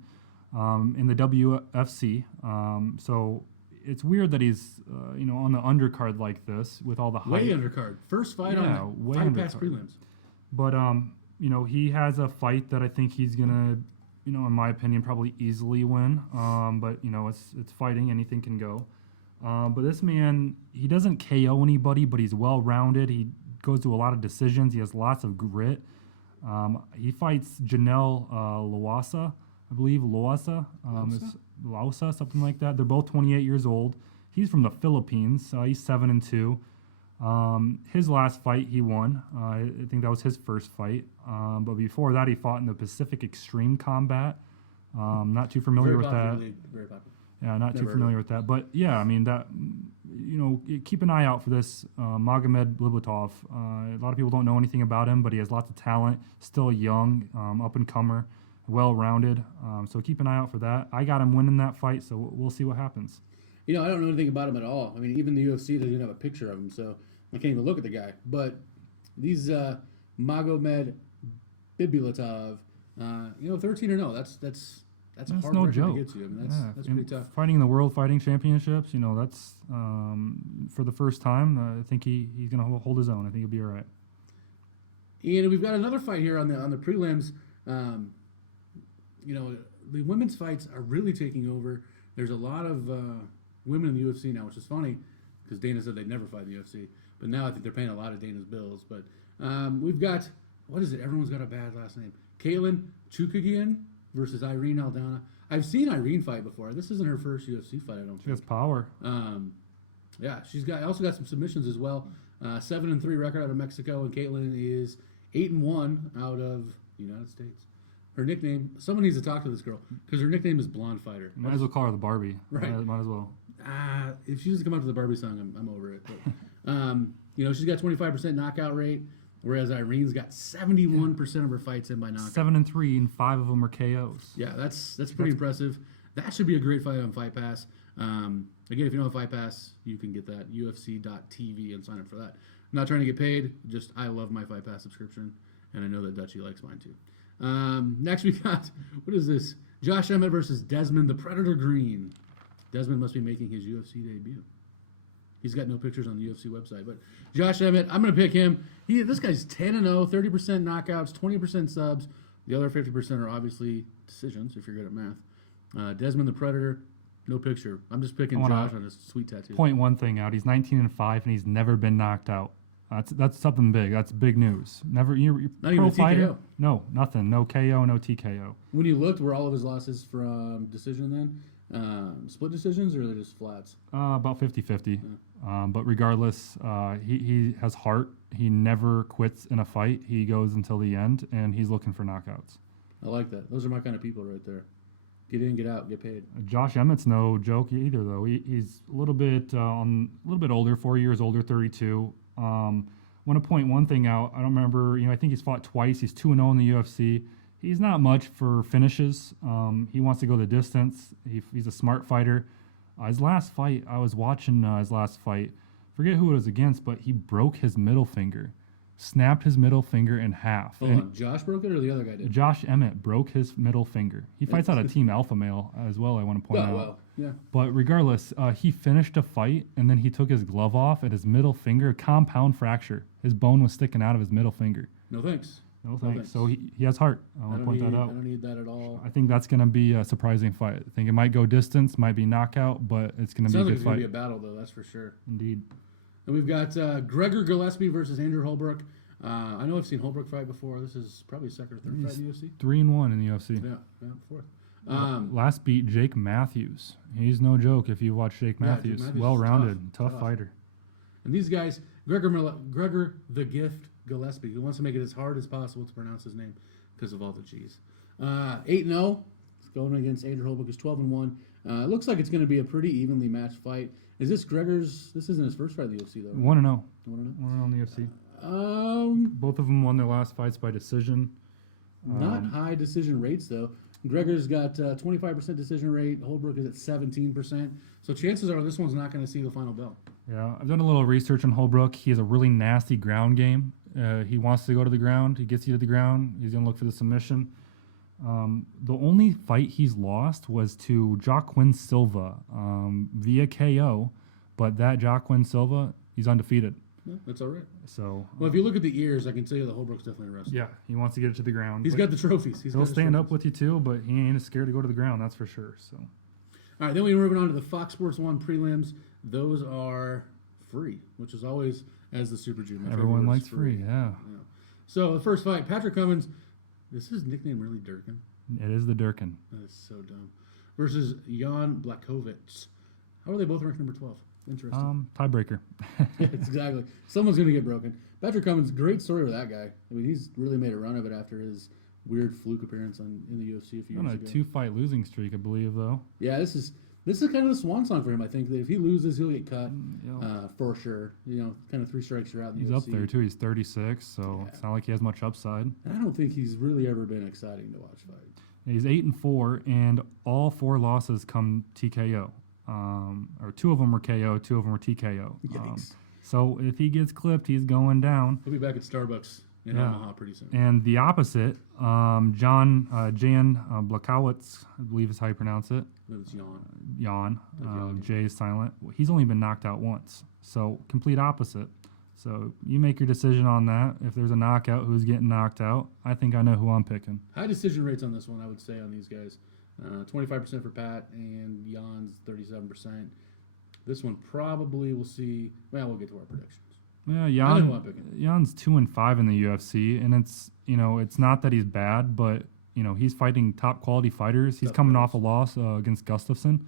in the WFC. So it's weird that he's on the undercard like this with all the hype. Way undercard. First fight on the fight past prelims. But he has a fight that I think he's gonna, in my opinion, probably easily win. But it's fighting. Anything can go. But this man, he doesn't KO anybody, but he's well-rounded. He goes to a lot of decisions. He has lots of grit. He fights Janelle Loasa, I believe. Loasa? Lausa, something like that. They're both 28 years old. He's from the Philippines. He's 7-2. His last fight, he won. I think that was his first fight. But before that, he fought in the Pacific Extreme Combat. Not too familiar with that. Very popular. Yeah, not too familiar with that. But yeah, I mean, that, keep an eye out for this Magomed Blibutov. A lot of people don't know anything about him, but he has lots of talent, still young, up-and-comer, well-rounded. So keep an eye out for that. I got him winning that fight, so we'll see what happens. I don't know anything about him at all. I mean, even the UFC doesn't even have a picture of him, so I can't even look at the guy. But these Magomed Bibulatov, 13-0, that's a hard no record joke. to get to. I mean, that's pretty tough. Fighting in the World Fighting Championships, that's for the first time. I think he's going to hold his own. I think he'll be all right. And we've got another fight here on the prelims. The women's fights are really taking over. There's a lot of women in the UFC now, which is funny because Dana said they'd never fight in the UFC. But now I think they're paying a lot of Dana's bills. But we've got, what is it? Everyone's got a bad last name. Katlyn Chookagian versus Irene Aldana. I've seen Irene fight before. This isn't her first UFC fight, I don't think. She has power. Yeah, she's also got some submissions as well. 7-3 record out of Mexico, and Katlyn is 8-1 out of the United States. Her nickname, someone needs to talk to this girl because her nickname is Blonde Fighter. Might as well call her the Barbie. Right. Might as well. If she doesn't come out to the Barbie song, I'm over it. But, she's got 25% knockout rate, whereas Irene's got 71% of her fights in by knockout. 7-3, and 5 of them are KOs. Yeah, that's pretty impressive. That should be a great fight on Fight Pass. Again, if you don't have Fight Pass, you can get that, UFC.tv, and sign up for that. I'm not trying to get paid, just I love my Fight Pass subscription, and I know that Dutchie likes mine too. Next we got, what is this? Josh Emmett versus Desmond the Predator Green. Desmond must be making his UFC debut. He's got no pictures on the UFC website, but Josh Emmett, I'm going to pick him. This guy's 10-0, 30% knockouts, 20% subs. The other 50% are obviously decisions, if you're good at math. Desmond the Predator, no picture. I'm just picking Josh on his sweet tattoo. Point one thing out. He's 19-5, and he's never been knocked out. That's something big. That's big news. Never. You're not even a TKO. No, nothing. No KO, no TKO. When you looked, were all of his losses from decision then? Split decisions, or are they just flats? About 50-50. But regardless, he has heart. He never quits in a fight. He goes until the end, and he's looking for knockouts. I like that. Those are my kind of people right there. Get in, get out, get paid. Josh Emmett's no joke either, though. He's a little bit older, 4 years older, 32. Want to point one thing out. I don't remember. I think he's fought twice. He's 2-0 in the UFC. He's not much for finishes. He wants to go the distance. He's a smart fighter. His last fight, I was watching his last fight. Forget who it was against, but he broke his middle finger. Snapped his middle finger in half. Hold on, Josh broke it or the other guy did? Josh Emmett broke his middle finger. He fights out of Team Alpha Male as well, I want to point out. Well, yeah. But regardless, he finished a fight, and then he took his glove off, and his middle finger, compound fracture. His bone was sticking out of his middle finger. No thanks. No thanks. So he has heart. I want to point that out. I don't need that at all. I think that's going to be a surprising fight. I think it might go distance, might be knockout, but it's going to be a good fight. Sounds like it's going to be a battle, though, that's for sure. Indeed. And we've got Gregor Gillespie versus Andrew Holbrook. I know I've seen Holbrook fight before. This is probably his second or third fight in the UFC. 3-1 in the UFC. Yeah, fourth. Last beat Jake Matthews. He's no joke if you watch Jake Matthews. Jake Matthews well-rounded, tough fighter. And these guys, Gregor the Gift Gillespie, who wants to make it as hard as possible to pronounce his name because of all the G's. 8-0. Going against Andrew Holbrook is 12-1. It looks like it's going to be a pretty evenly matched fight. Is this Gregor's? This isn't his first fight in the UFC, though. Right? 1-0. 1-0. 1-0 in the UFC. Both of them won their last fights by decision. Not high decision rates, though. Gregor's got 25% decision rate. Holbrook is at 17%. So chances are this one's not going to see the final bell. Yeah, I've done a little research on Holbrook. He has a really nasty ground game. He wants to go to the ground. He gets you to the ground. He's going to look for the submission. The only fight he's lost was to Joaquin Silva via KO, but that Joaquin Silva, he's undefeated. Yeah, that's all right. So, well, if you look at the ears, I can tell you that Holbrook's definitely a wrestler. Yeah, he wants to get it to the ground. He's got the trophies. He'll stand up with you too, but he ain't scared to go to the ground. That's for sure. So, All right, then we're moving on to the Fox Sports 1 prelims. Those are free, which is always, as the Super Jew. My favorite Everyone word is likes free, yeah. So the first fight, Patrick Cummins. Is his nickname really Durkin? It is the Durkin. That is so dumb. Versus Jan Blachowicz. How are they both ranked number 12? Interesting. Tiebreaker. Yes, exactly. Someone's going to get broken. Patrick Cummins, great story with that guy. I mean, he's really made a run of it after his weird fluke appearance in the UFC a few On years a ago. 2-fight losing streak, I believe, though. Yeah, this is kind of the swan song for him. I think that if he loses, he'll get cut for sure. You know, kind of 3 strikes, you're out in the He's UFC. up there, too. He's 36, so it's not like he has much upside. And I don't think he's really ever been exciting to watch fight. He's 8-4, and all 4 losses come TKO. Or 2 of them were KO, 2 of them were TKO. Yikes. So if he gets clipped, he's going down. He'll be back at Starbucks in Omaha pretty soon. And the opposite, Jan Blachowicz, I believe is how you pronounce it. It's Jan. Jan. J is silent. He's only been knocked out once. So complete opposite. So you make your decision on that. If there's a knockout, who's getting knocked out? I think I know who I'm picking. High decision rates on this one, I would say, on these guys. 25% for Pat, and Jan's 37%. This one probably we'll see. Well, we'll get to our predictions. Yeah, I know who I'm picking. Jan's 2-5 in the UFC, and it's not that he's bad, but he's fighting top quality fighters. He's coming off a loss against Gustafsson,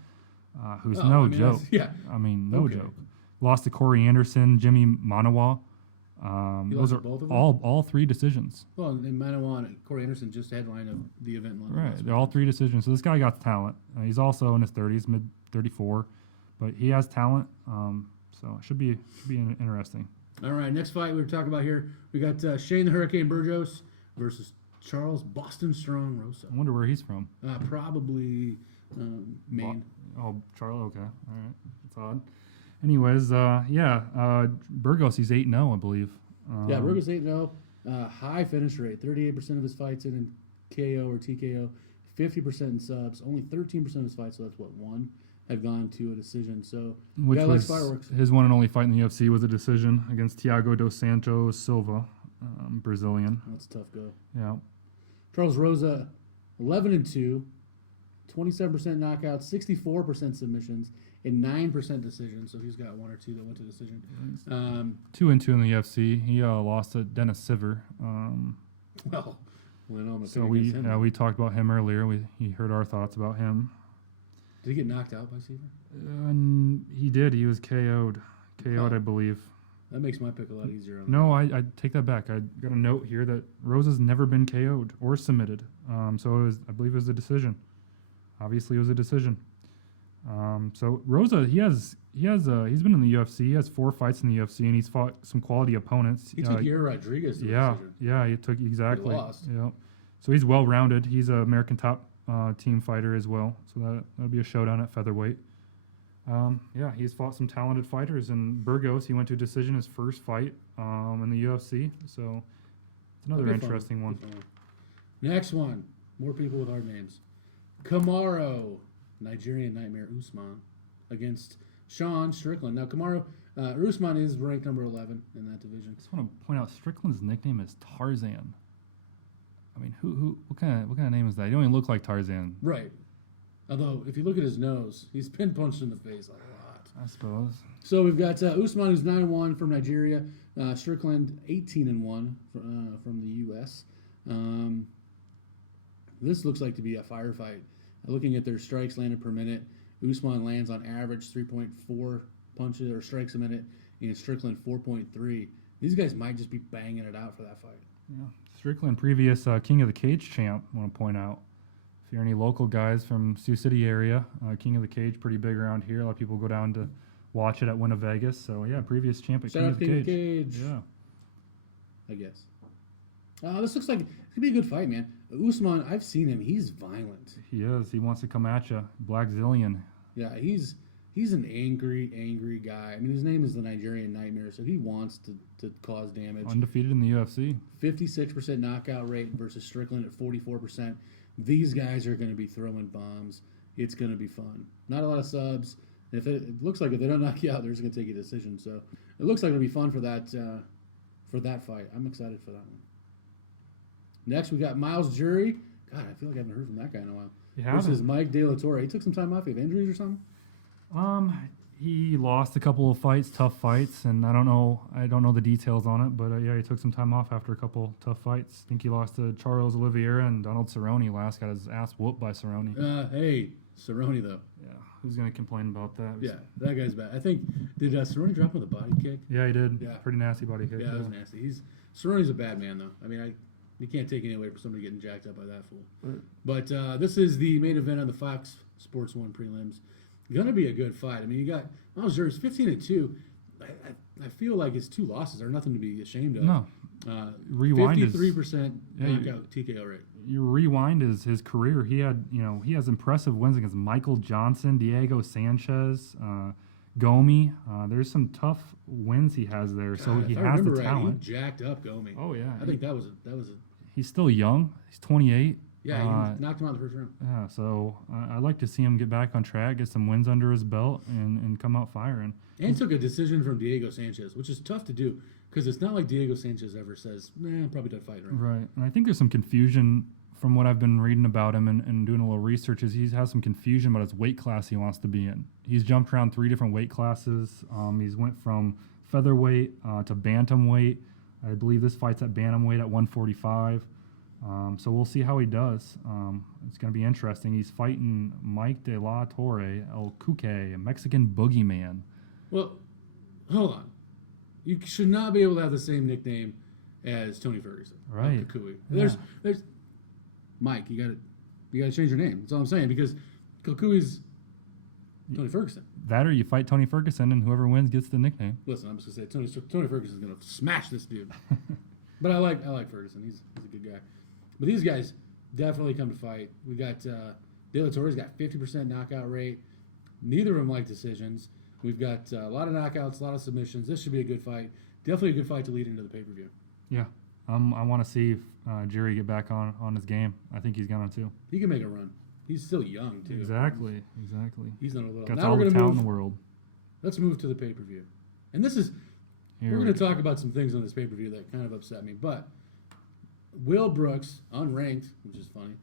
who's joke. Yeah. I mean, no joke. Lost to Corey Anderson, Jimmy Manawa. Those are both of them? all 3 decisions. Well, and Manawan and Corey Anderson just headline of the event in London. Right, they're all 3 decisions. So this guy got talent. He's also in his 30s, mid 34, but he has talent. So it should be interesting. All right, next fight we're talking about here, we got Shane the Hurricane Burgos versus Charles Boston Strong Rosa. I wonder where he's from. Probably Maine. Charles. Okay, all right, that's odd. Anyways, Burgos, he's 8-0, I believe. Burgos 8-0. High finish rate. 38% of his fights in KO or TKO. 50% in subs. Only 13% of his fights, so that's one, have gone to a decision. So, which was fireworks. His one and only fight in the UFC was a decision against Thiago dos Santos Silva, Brazilian. That's a tough go. Yeah. Charles Rosa, 11-2. 27% knockouts, 64% submissions, and 9% decisions. So he's got 1 or 2 that went to decision. 2-2 in the UFC. He lost to Dennis Siver. We talked about him earlier. He heard our thoughts about him. Did he get knocked out by Siver? He did. He was KO'd. I believe. That makes my pick a lot easier. No, I take that back. I got a note here that Rosa's never been KO'd or submitted. So I believe it was a decision. Obviously, it was a decision. So Rosa, he's been in the UFC. He has 4 fights in the UFC, and he's fought some quality opponents. He took Yair Rodriguez to the decision. Yeah, he took exactly. He lost. Yeah. So he's well rounded. He's an American top team fighter as well. So that'll be a showdown at featherweight. He's fought some talented fighters. And Burgos, he went to a decision his first fight in the UFC. So it's another interesting one. Next one, more people with hard names. Kamaru, Nigerian Nightmare Usman, against Sean Strickland. Now, Kamaru, Usman is ranked number 11 in that division. I just want to point out Strickland's nickname is Tarzan. I mean, what kind of name is that? He don't even look like Tarzan. Right. Although, if you look at his nose, he's been punched in the face a lot. I suppose. So we've got Usman, who's 9-1 from Nigeria. Strickland, 18-1 from the U.S. This looks like to be a firefight. Looking at their strikes landed per minute, Usman lands on average 3.4 punches or strikes a minute, and Strickland 4.3. These guys might just be banging it out for that fight. Yeah, Strickland, previous King of the Cage champ. I want to point out, if you're any local guys from Sioux City area, King of the Cage pretty big around here. A lot of people go down to watch it at Winnevegas. So yeah, previous champ at King of the Cage. Yeah, I guess. This looks like it's gonna be a good fight, man. Usman, I've seen him. He's violent. He is. He wants to come at you. Black Zillion. Yeah, he's an angry guy. I mean, his name is the Nigerian Nightmare, so he wants to cause damage. Undefeated in the UFC. 56% knockout rate versus Strickland at 44%. These guys are going to be throwing bombs. It's going to be fun. Not a lot of subs. If it looks like if they don't knock you out, they're just going to take a decision. So it looks like it'll be fun for that fight. I'm excited for that one. Next, we got Miles Jury. God, I feel like I haven't heard from that guy in a while. versus Mike De La Torre. He took some time off. He have injuries or something? He lost a couple of fights, tough fights, and I don't know the details on it, but yeah, he took some time off after a couple tough fights. I think he lost to Charles Oliveira and Donald Cerrone last. Got his ass whooped by Cerrone. Hey, Cerrone though. Yeah, who's gonna complain about that? Yeah, that guy's bad. I think did Cerrone drop him with a body kick? Yeah, he did. Yeah, pretty nasty body kick. Yeah, it was nasty. Cerrone's a bad man though. I mean, you can't take any away from somebody getting jacked up by that fool. Right. But this is the main event on the Fox Sports 1 prelims. Gonna be a good fight. I mean, you got Miles Jury's 15-2. I feel like his 2 losses are nothing to be ashamed of. No. Rewind 53% knockout TKO rate. You rewind his career. He has impressive wins against Michael Johnson, Diego Sanchez, Gomi. There's some tough wins he has there. God, so he has the talent. He jacked up Gomi. Oh yeah. I think that was a. He's still young. He's 28. Yeah, he knocked him out in the first round. Yeah, so I'd like to see him get back on track, get some wins under his belt, and come out firing. And took a decision from Diego Sanchez, which is tough to do because it's not like Diego Sanchez ever says, I'm probably done fighting. Right. And I think there's some confusion from what I've been reading about him and doing a little research is he has some confusion about his weight class he wants to be in. He's jumped around 3 different weight classes. He's went from featherweight to bantamweight. I believe this fight's at bantamweight at 145. So we'll see how he does. It's going to be interesting. He's fighting Mike De La Torre, El Cuque, a Mexican boogeyman. Well, hold on. You should not be able to have the same nickname as Tony Ferguson. Right. Yeah. There's Mike. You gotta change your name. That's all I'm saying because Kukui's Tony Ferguson. That or you fight Tony Ferguson and whoever wins gets the nickname. Listen, I'm just gonna say Tony Ferguson's gonna smash this dude. But I like Ferguson. He's a good guy. But these guys definitely come to fight. We got De La Torre's got 50% knockout rate. Neither of them like decisions. We've got a lot of knockouts, a lot of submissions. This should be a good fight. Definitely a good fight to lead into the pay-per-view. Yeah. I want to see Jerry get back on his game. I think he's going to. He can make a run. He's still young, too. Exactly. He's not a little. Got now all we're the gonna talent move, in the world. Let's move to the pay-per-view. And this is, we're going to talk about some things on this pay-per-view that kind of upset me. But Will Brooks, unranked, which is funny,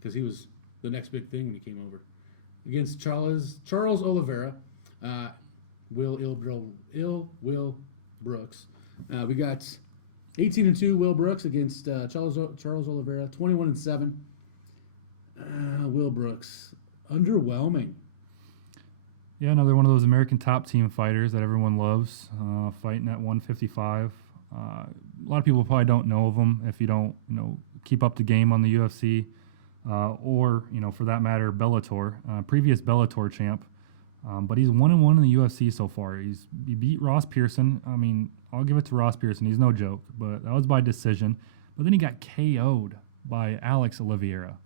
because he was the next big thing when he came over, against Charles Oliveira. Will Brooks. We got 18-2 Will Brooks against Charles Oliveira, 21-7. Will Brooks, underwhelming. Yeah, another one of those American top team fighters that everyone loves, fighting at 155. A lot of people probably don't know of him if you don't, keep up the game on the UFC, or for that matter, Bellator, previous Bellator champ. But he's 1-1 in the UFC so far. He beat Ross Pearson. I mean, I'll give it to Ross Pearson. He's no joke, but that was by decision. But then he got KO'd by Alex Oliveira.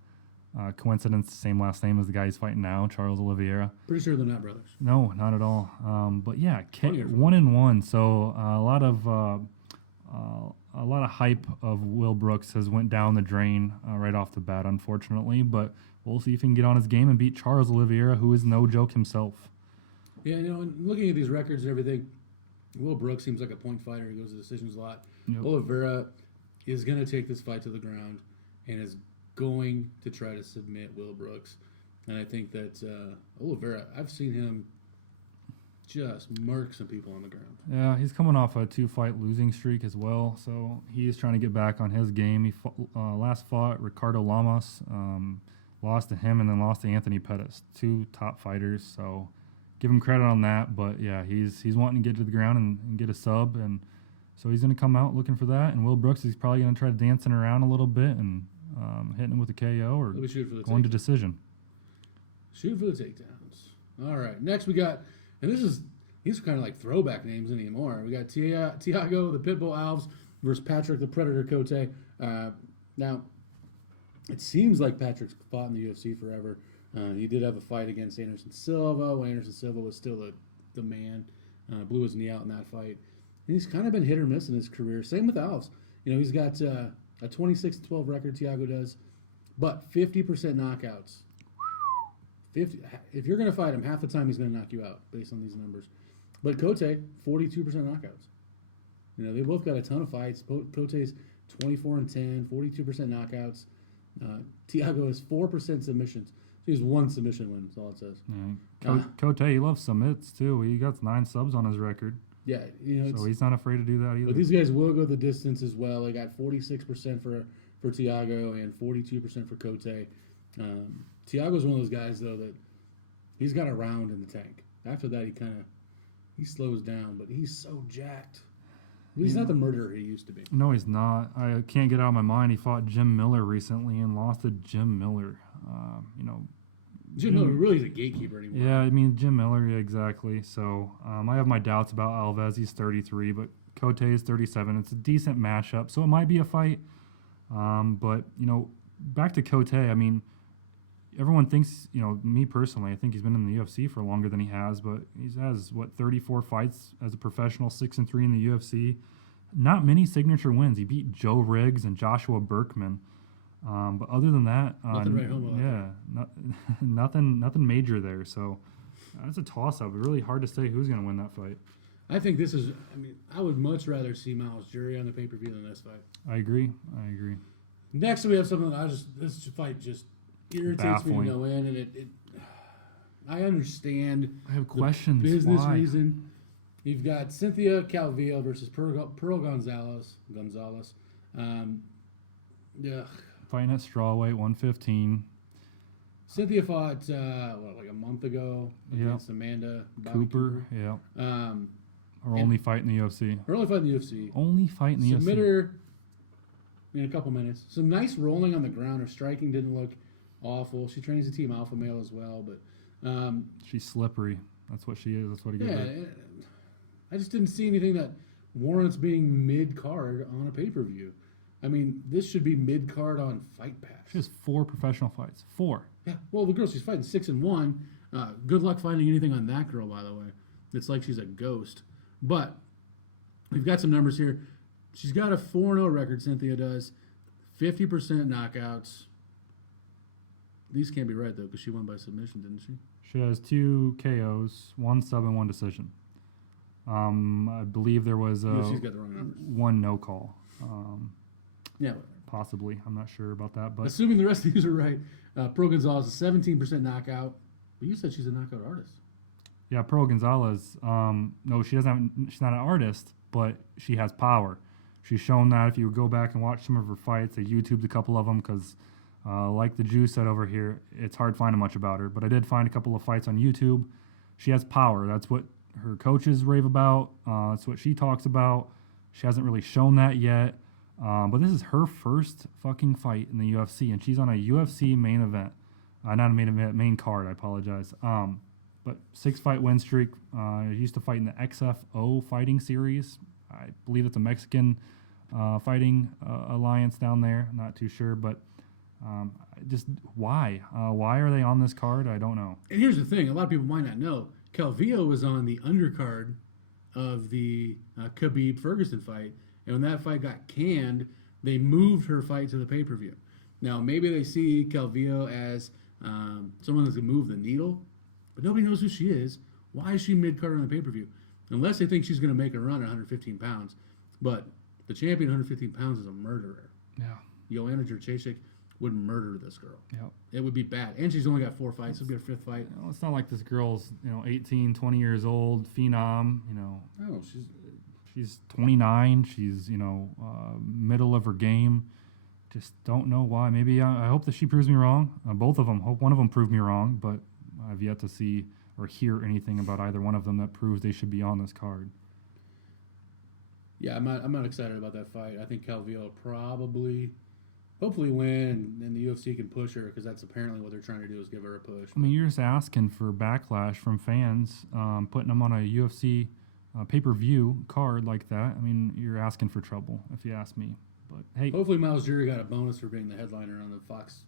Coincidence, same last name as the guy he's fighting now, Charles Oliveira. Pretty sure they're not brothers. No, not at all. But yeah, 1-1. So a lot of hype of Will Brooks has went down the drain right off the bat, unfortunately. But we'll see if he can get on his game and beat Charles Oliveira, who is no joke himself. Yeah, and looking at these records and everything, Will Brooks seems like a point fighter. He goes to decisions a lot. Yep. Oliveira is going to take this fight to the ground and is going to try to submit Will Brooks. And I think that Oliveira, I've seen him just murk some people on the ground. Yeah, he's coming off a 2-fight losing streak as well, so he's trying to get back on his game. He last fought Ricardo Lamas, lost to him, and then lost to Anthony Pettis, 2 top fighters. So give him credit on that. But yeah, he's wanting to get to the ground and get a sub, and so he's going to come out looking for that. And Will Brooks is probably going to try dancing around a little bit and hitting him with a KO or going to decision. Shoot for the takedowns. All right, next we got, and these are kind of like throwback names anymore. We got Tiago the Pitbull Alves versus Patrick the Predator Cote. Now, it seems like Patrick's fought in the UFC forever. He did have a fight against Anderson Silva when Anderson Silva was still the man. Blew his knee out in that fight. And he's kind of been hit or miss in his career. Same with Alves. He's got a 26-12 record, Tiago does, but 50% knockouts. 50. If you're going to fight him, half the time he's going to knock you out based on these numbers. But Cote, 42% knockouts. They both got a ton of fights. Cote's 24-10, 42% knockouts. Tiago has 4% submissions. He has 1 submission win. That's all it says. Yeah. Cote, he loves submits too. He got 9 subs on his record. Yeah, so he's not afraid to do that either. But these guys will go the distance as well. They got 46% for Tiago and 42% for Cote. Tiago's one of those guys though that he's got a round in the tank. After that, he slows down, but he's so jacked. He's not the murderer he used to be. No, he's not. I can't get out of my mind. He fought Jim Miller recently and lost to Jim Miller. Jim Miller really is a gatekeeper anymore. Yeah, I mean, Jim Miller, yeah, exactly. So I have my doubts about Alves. He's 33, but Cote is 37. It's a decent matchup, so it might be a fight. But, back to Cote, I mean, everyone thinks, me personally, I think he's been in the UFC for longer than he has, but he has, 34 fights as a professional, 6-3 in the UFC. Not many signature wins. He beat Joe Riggs and Joshua Berkman. But other than that, nothing right home. Nothing major there. So that's a toss-up. Really hard to say who's going to win that fight. I think this is. I mean, I would much rather see Miles Jury on the pay-per-view than this fight. I agree. Next, we have something that this fight just irritates me to no end, and it. I understand. I have questions. Business Why? reason. You've got Cynthia Calvillo versus Pearl Gonzalez. Yeah. Fighting at strawweight, 115. Cynthia fought like a month ago against Amanda Cooper. Yeah. Her only fight in the UFC. Only fight in the UFC. Submit her in a couple minutes. Some nice rolling on the ground. Her striking didn't look awful. She trains the team Alpha Male as well, but she's slippery. That's what she is. That's what he gives her. I just didn't see anything that warrants being mid-card on a pay-per-view. I mean, this should be mid-card on Fight Pass. She has 4 professional fights. 4. Yeah. Well, the girl she's fighting 6-1. Good luck finding anything on that girl, by the way. It's like she's a ghost. But we've got some numbers here. She's got a 4-0 record, Cynthia does. 50% knockouts. These can't be right, though, because she won by submission, didn't she? She has 2 KOs, 1 sub, and 1 decision. I believe there was she's got the wrong numbers. 1 no call. Yeah, possibly. I'm not sure about that. But assuming the rest of these are right, Pro Gonzalez is 17% knockout. But you said she's a knockout artist. Yeah, Pro Gonzalez. No, she's not an artist, but she has power. She's shown that. If you go back and watch some of her fights, I YouTubed a couple of them because, like the Jew said over here, it's hard finding much about her. But I did find a couple of fights on YouTube. She has power. That's what her coaches rave about. That's what she talks about. She hasn't really shown that yet. But this is her first fucking fight in the UFC, and she's on a UFC main event. Not a main event, main card, I apologize. But 6-fight win streak. Used to fight in the XFO fighting series. I believe it's a Mexican fighting alliance down there. I'm not too sure, but just why? Why are they on this card? I don't know. And here's the thing. A lot of people might not know. Calvillo was on the undercard of the Khabib-Ferguson fight. And when that fight got canned, they moved her fight to the pay-per-view. Now, maybe they see Calvillo as someone that's going to move the needle, but nobody knows who she is. Why is she mid-card on the pay-per-view? Unless they think she's going to make a run at 115 pounds. But the champion 115 pounds is a murderer. Yeah. Joanna Jędrzejczyk would murder this girl. Yeah. It would be bad. And she's only got 4 fights. It'll be her 5th fight. It's not like this girl's 18, 20 years old, phenom. No, She's 29. She's, middle of her game. Just don't know why. Maybe I hope that she proves me wrong. Both of them. Hope one of them proved me wrong, but I've yet to see or hear anything about either one of them that proves they should be on this card. Yeah, I'm not excited about that fight. I think Calvillo hopefully win, and the UFC can push her because that's apparently what they're trying to do is give her a push. I mean, you're just asking for backlash from fans, putting them on a UFC pay-per-view card like that. I mean, you're asking for trouble, if you ask me. But hey, hopefully Miles Jury got a bonus for being the headliner on the Fox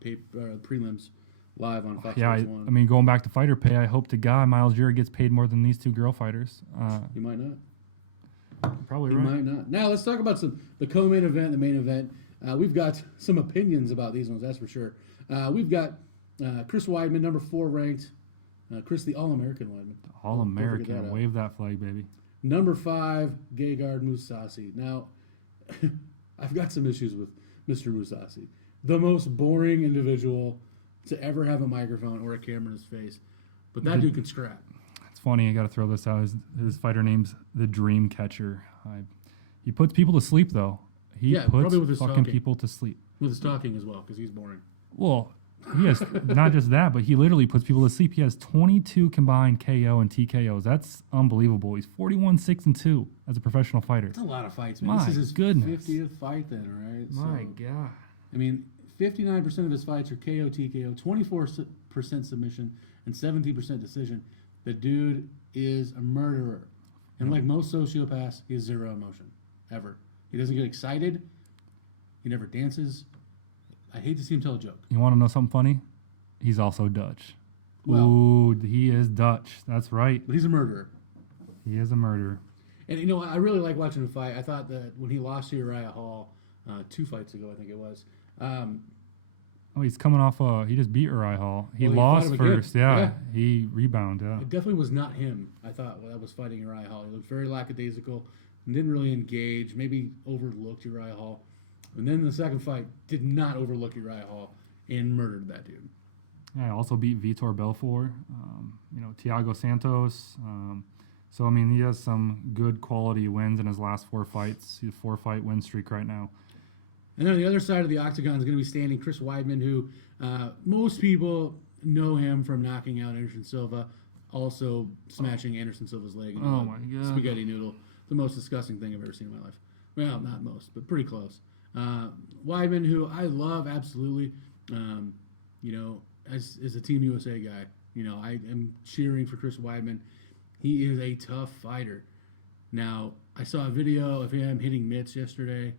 prelims live on Fox Sports 1. I mean, going back to fighter pay, I hope to God Miles Jury gets paid more than these 2 girl fighters. He might not. Probably he right. Might not. Now let's talk about the co-main event, the main event. We've got some opinions about these ones, that's for sure. We've got Chris Weidman, number 4 ranked. Chris, the All-American Weidman. All-American. Wave that flag, baby. Number 5, Gegard Mousasi. Now, I've got some issues with Mr. Mousasi. the most boring individual to ever have a microphone or a camera in his face. But that dude can scrap. It's funny. I got to throw this out. His fighter name's the Dream Catcher. He puts people to sleep, though. He puts probably with his fucking talking. people to sleep. With his talking as well, because he's boring. Well, he has not just that, but he literally puts people to sleep. He has 22 combined KO and TKOs. That's unbelievable. He's 41-6-2 as a professional fighter. That's a lot of fights, man. My This is his goodness. 50th fight then, right? My So, God. I mean, 59% of his fights are KO, TKO, 24% submission, and 17% decision. The dude is a murderer. And like most sociopaths, he has zero emotion, ever. He doesn't get excited. He never dances. I hate to see him tell a joke. You want to know something funny? He's also Dutch. Well- Ooh, he is Dutch. That's right. But he's a murderer. He is a murderer. And, you know, I really like watching him fight. I thought that when he lost to Uriah Hall 2 fights ago, I think it was, Oh, he's coming off he just beat Uriah Hall. He Well, he fought lost him again. first. Yeah. Yeah. He rebounded. Yeah. it definitely was not him, I thought, that was fighting Uriah Hall. He looked very lackadaisical and didn't really engage, maybe overlooked Uriah Hall. And then the second fight did not overlook Uriah Hall and murdered that dude. Yeah, also beat Vitor Belfort, Thiago Santos. So, I mean, he has some good quality wins in his last 4 fights. He's a 4-fight win streak right now. And then on the other side of the octagon is going to be standing Chris Weidman, who most people know him from knocking out Anderson Silva, also smashing Anderson Silva's leg. into Oh, a my God. Spaghetti noodle. The most disgusting thing I've ever seen in my life. Well, not most, but pretty close. Weidman, who I love absolutely, as a Team USA guy, I am cheering for Chris Weidman. He is a tough fighter. Now, I saw a video of him hitting mitts yesterday.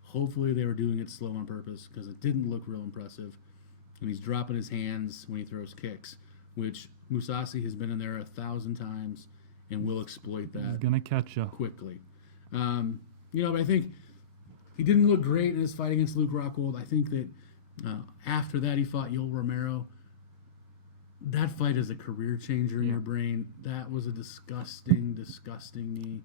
Hopefully they were doing it slow on purpose because it didn't look real impressive. And he's dropping his hands when he throws kicks, which Mousasi has been in there 1,000 times and will exploit He's that going to catch you. quickly. But I think he didn't look great in his fight against Luke Rockhold. I think that after that he fought Yoel Romero. That fight is a career changer in your brain. That was a disgusting knee.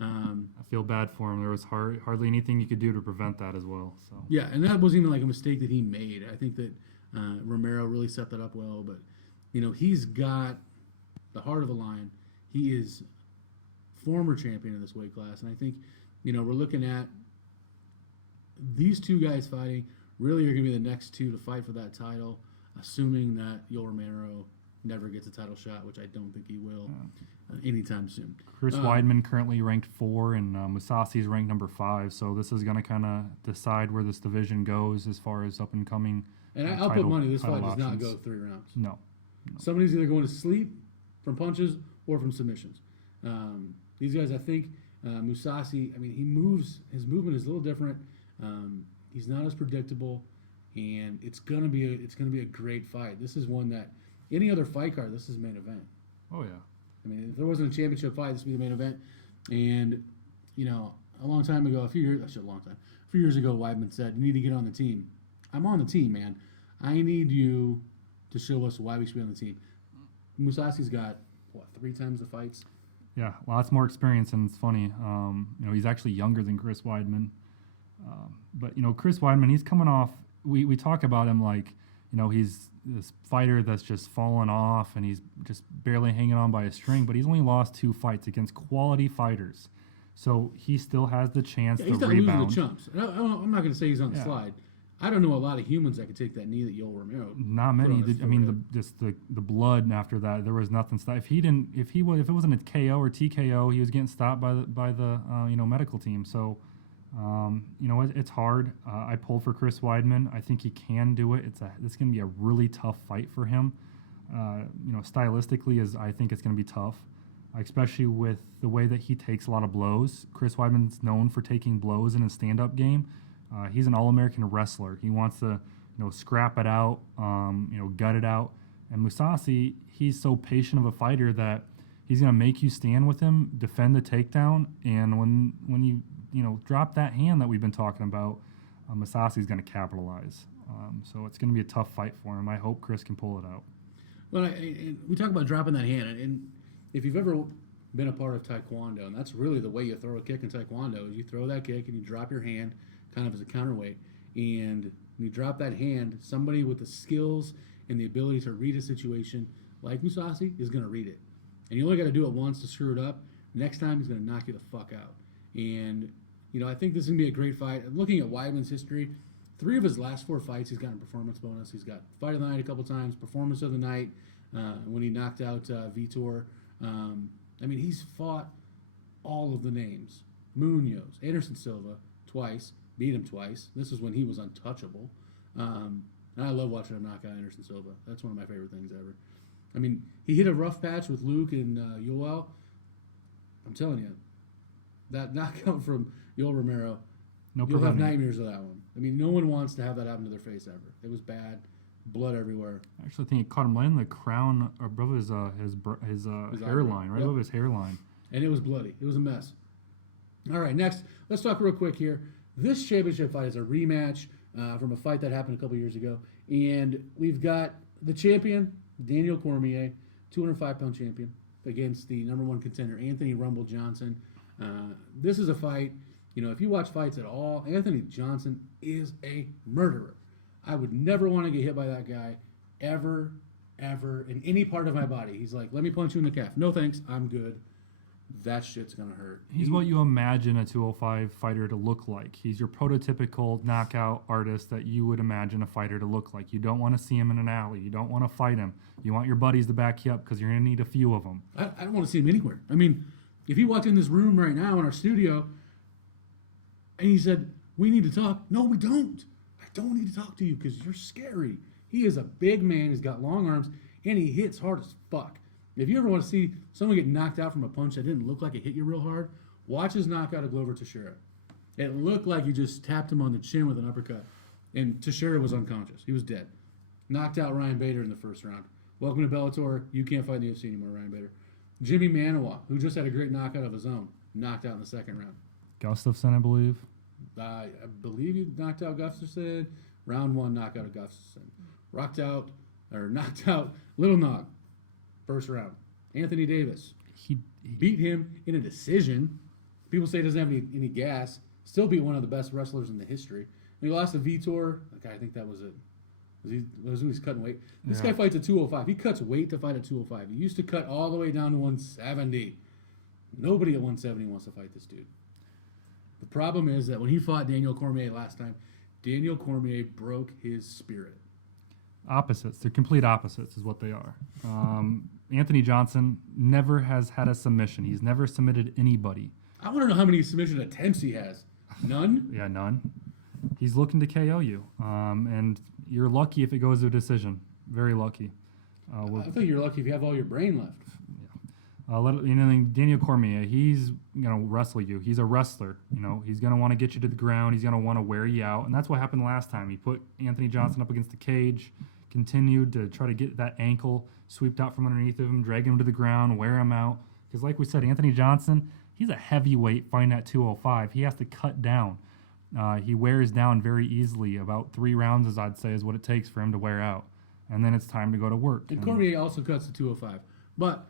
I feel bad for him. There was hardly anything you could do to prevent that as well. So Yeah, and that wasn't even like a mistake that he made. I think that Romero really set that up well. But, he's got the heart of a lion. He is former champion in this weight class. And I think, we're looking at these two guys fighting really are going to be the next two to fight for that title, assuming that Yoel Romero never gets a title shot, which I don't think he will anytime soon. Chris Weidman currently ranked 4, and Mousasi's ranked number 5. So this is going to kind of decide where this division goes as far as up and coming. And I'll put money this fight does not go 3 rounds. No. Somebody's either going to sleep from punches or from submissions. These guys, I think, Mousasi, he moves. His movement is a little different. He's not as predictable, and it's gonna be a great fight. This is one that any other fight card, this is main event. Oh yeah. If there wasn't a championship fight, this would be the main event. And a long time ago, a few years ago, Weidman said, "You need to get on the team." I'm on the team, man. I need you to show us why we should be on the team. Mousasi's got 3 times the fights. Yeah, lots more experience, and it's funny. He's actually younger than Chris Weidman. But Chris Weidman, he's coming off. We talk about him like, he's this fighter that's just fallen off, and he's just barely hanging on by a string. But he's only lost 2 fights against quality fighters, so he still has the chance to He's not rebound. losing the chumps. And I'm not going to say he's on the slide. I don't know a lot of humans that could take that knee that Yoel Romero. Not many. The blood after that, there was nothing. If it wasn't a KO or TKO, he was getting stopped by the medical team. So. It's hard. I pulled for Chris Weidman. I think he can do it. It's going to be a really tough fight for him. Stylistically, I think it's going to be tough, especially with the way that he takes a lot of blows. Chris Weidman's known for taking blows in his stand-up game. He's an All-American wrestler. He wants to, scrap it out, gut it out. And Mousasi, he's so patient of a fighter that he's going to make you stand with him, defend the takedown, and when you drop that hand that we've been talking about, Mousasi's going to capitalize. So it's going to be a tough fight for him. I hope Chris can pull it out. Well, and we talk about dropping that hand, and if you've ever been a part of Taekwondo, and that's really the way you throw a kick in Taekwondo, is you throw that kick and you drop your hand kind of as a counterweight. And when you drop that hand, somebody with the skills and the ability to read a situation like Mousasi is going to read it. And you only got to do it once to screw it up. Next time, he's going to knock you the fuck out. And, I think this is going to be a great fight. Looking at Weidman's history, 3 of his last 4 fights, he's gotten a performance bonus. He's got fight of the night a couple times, performance of the night when he knocked out Vitor. He's fought all of the names. Munoz, Anderson Silva, twice, beat him twice. This is when he was untouchable. And I love watching him knock out Anderson Silva. That's one of my favorite things ever. He hit a rough patch with Luke and Yoel. I'm telling you, that knockout from Yoel Romero, you'll have nightmares of that one. No one wants to have that happen to their face ever. It was bad, blood everywhere. I actually think he caught him laying the crown above his hairline, right above his hairline. And it was bloody. It was a mess. All right, next, let's talk real quick here. This championship fight is a rematch from a fight that happened a couple years ago. And we've got the champion, Daniel Cormier, 205-pound champion, against the number 1 contender, Anthony Rumble Johnson. This is a fight, if you watch fights at all, Anthony Johnson is a murderer. I would never want to get hit by that guy ever, in any part of my body. He's like, let me punch you in the calf. No thanks, I'm good. That shit's going to hurt. He's what you imagine a 205 fighter to look like. He's your prototypical knockout artist that you would imagine a fighter to look like. You don't want to see him in an alley. You don't want to fight him. You want your buddies to back you up because you're going to need a few of them. I don't want to see him anywhere. If he walked in this room right now in our studio and he said, we need to talk. No, we don't. I don't need to talk to you because you're scary. He is a big man. He's got long arms, and he hits hard as fuck. If you ever want to see someone get knocked out from a punch that didn't look like it hit you real hard, watch his knockout of Glover Teixeira. It looked like he just tapped him on the chin with an uppercut, and Teixeira was unconscious. He was dead. Knocked out Ryan Bader in the first round. Welcome to Bellator. You can't fight in the UFC anymore, Ryan Bader. Jimmy Manawa, who just had a great knockout of his own, knocked out in the second round. Gustafsson, I believe. I believe he knocked out Gustafsson. Round 1 knockout of Gustafsson. Knocked out Little Nog. First round. Anthony Davis. He beat him in a decision. People say he doesn't have any gas. Still beat one of the best wrestlers in the history. And he lost to Vitor. Okay, I think that was it. He's cutting weight. This guy fights at 205. He cuts weight to fight at 205. He used to cut all the way down to 170. Nobody at 170 wants to fight this dude. The problem is that when he fought Daniel Cormier last time, Daniel Cormier broke his spirit. Opposites. They're complete opposites is what they are. Anthony Johnson never has had a submission. He's never submitted anybody. I want to know how many submission attempts he has. None? Yeah, none. He's looking to KO you. And you're lucky if it goes to a decision. Very lucky. I think you're lucky if you have all your brain left. Daniel Cormier, he's going to wrestle you. He's a wrestler. He's going to want to get you to the ground. He's going to want to wear you out. And that's what happened last time. He put Anthony Johnson up against the cage, continued to try to get that ankle swept out from underneath of him, drag him to the ground, wear him out. Because like we said, Anthony Johnson, he's a heavyweight fighting at 205. He has to cut down. He wears down very easily. About 3 rounds, as I'd say, is what it takes for him to wear out. And then it's time to go to work. And Cormier also cuts to 205. But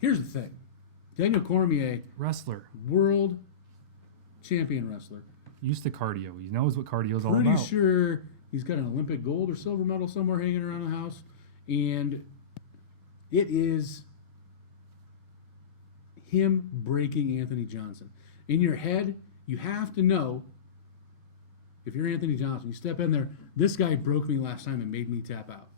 here's the thing. Daniel Cormier, wrestler, world champion wrestler. Used to cardio. He knows what cardio is all about. Pretty sure he's got an Olympic gold or silver medal somewhere hanging around the house. And it is him breaking Anthony Johnson. In your head, you have to know, if you're Anthony Johnson, you step in there, this guy broke me last time and made me tap out.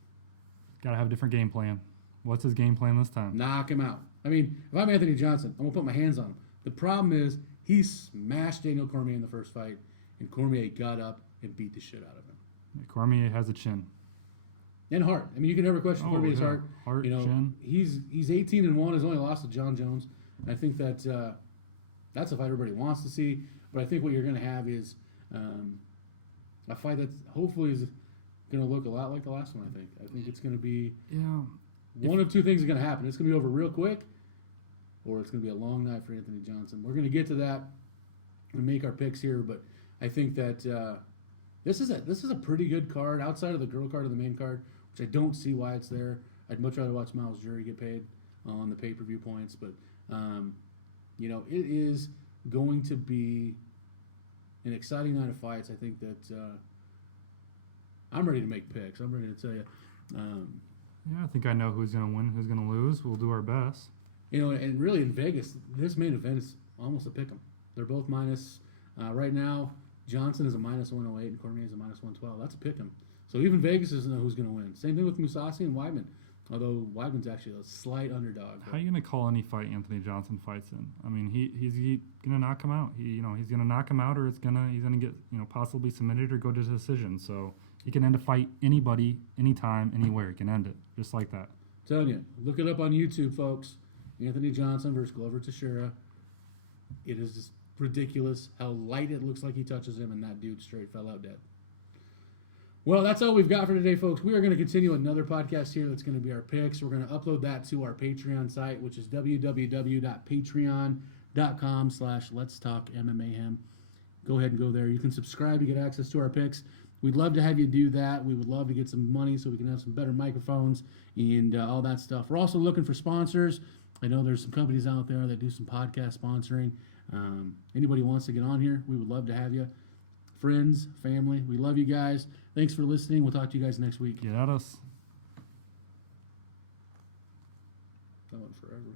Got to have a different game plan. What's his game plan this time? Knock him out. If I'm Anthony Johnson, I'm going to put my hands on him. The problem is he smashed Daniel Cormier in the first fight, and Cormier got up and beat the shit out of him. Yeah, Cormier has a chin. And heart. You can never question Cormier's heart. Heart, chin. He's 18-1. Has only lost to John Jones. And I think that's a fight everybody wants to see. But I think what you're going to have is a fight that hopefully is going to look a lot like the last one. I think it's going to be one of two things is going to happen. It's going to be over real quick, or it's going to be a long night for Anthony Johnson. We're going to get to that and make our picks here, but I think that this is a pretty good card outside of the girl card and the main card, which I don't see why it's there. I'd much rather watch Miles Jury get paid on the pay-per-view points, but it is going to be an exciting night of fights. I think that I'm ready to make picks. I'm ready to tell you. Yeah, I think I know who's going to win, who's going to lose. We'll do our best. You know, and really in Vegas, this main event is almost a pick 'em. They're both minus. Right now, Johnson is a minus 108 and Cormier is a minus 112. That's a pick 'em. So even Vegas doesn't know who's going to win. Same thing with Mousasi and Weidman. Although Weidman's actually a slight underdog. How are you going to call any fight Anthony Johnson fights in? I mean, he's going to knock him out. He's going to knock him out, or he's going to get possibly submitted or go to decision. So he can end a fight anybody, anytime, anywhere. He can end it just like that. Telling you, look it up on YouTube, folks. Anthony Johnson versus Glover Teixeira. It is just ridiculous how light it looks like he touches him, and that dude straight fell out dead. Well, that's all we've got for today, folks. We are going to continue another podcast here that's going to be our picks. We're going to upload that to our Patreon site, which is www.patreon.com/letstalkmma-hem. Go ahead and go there. You can subscribe to get access to our picks. We'd love to have you do that. We would love to get some money so we can have some better microphones and all that stuff. We're also looking for sponsors. I know there's some companies out there that do some podcast sponsoring. Anybody who wants to get on here, we would love to have you. Friends, family, we love you guys. Thanks for listening. We'll talk to you guys next week. Get at us. That went forever.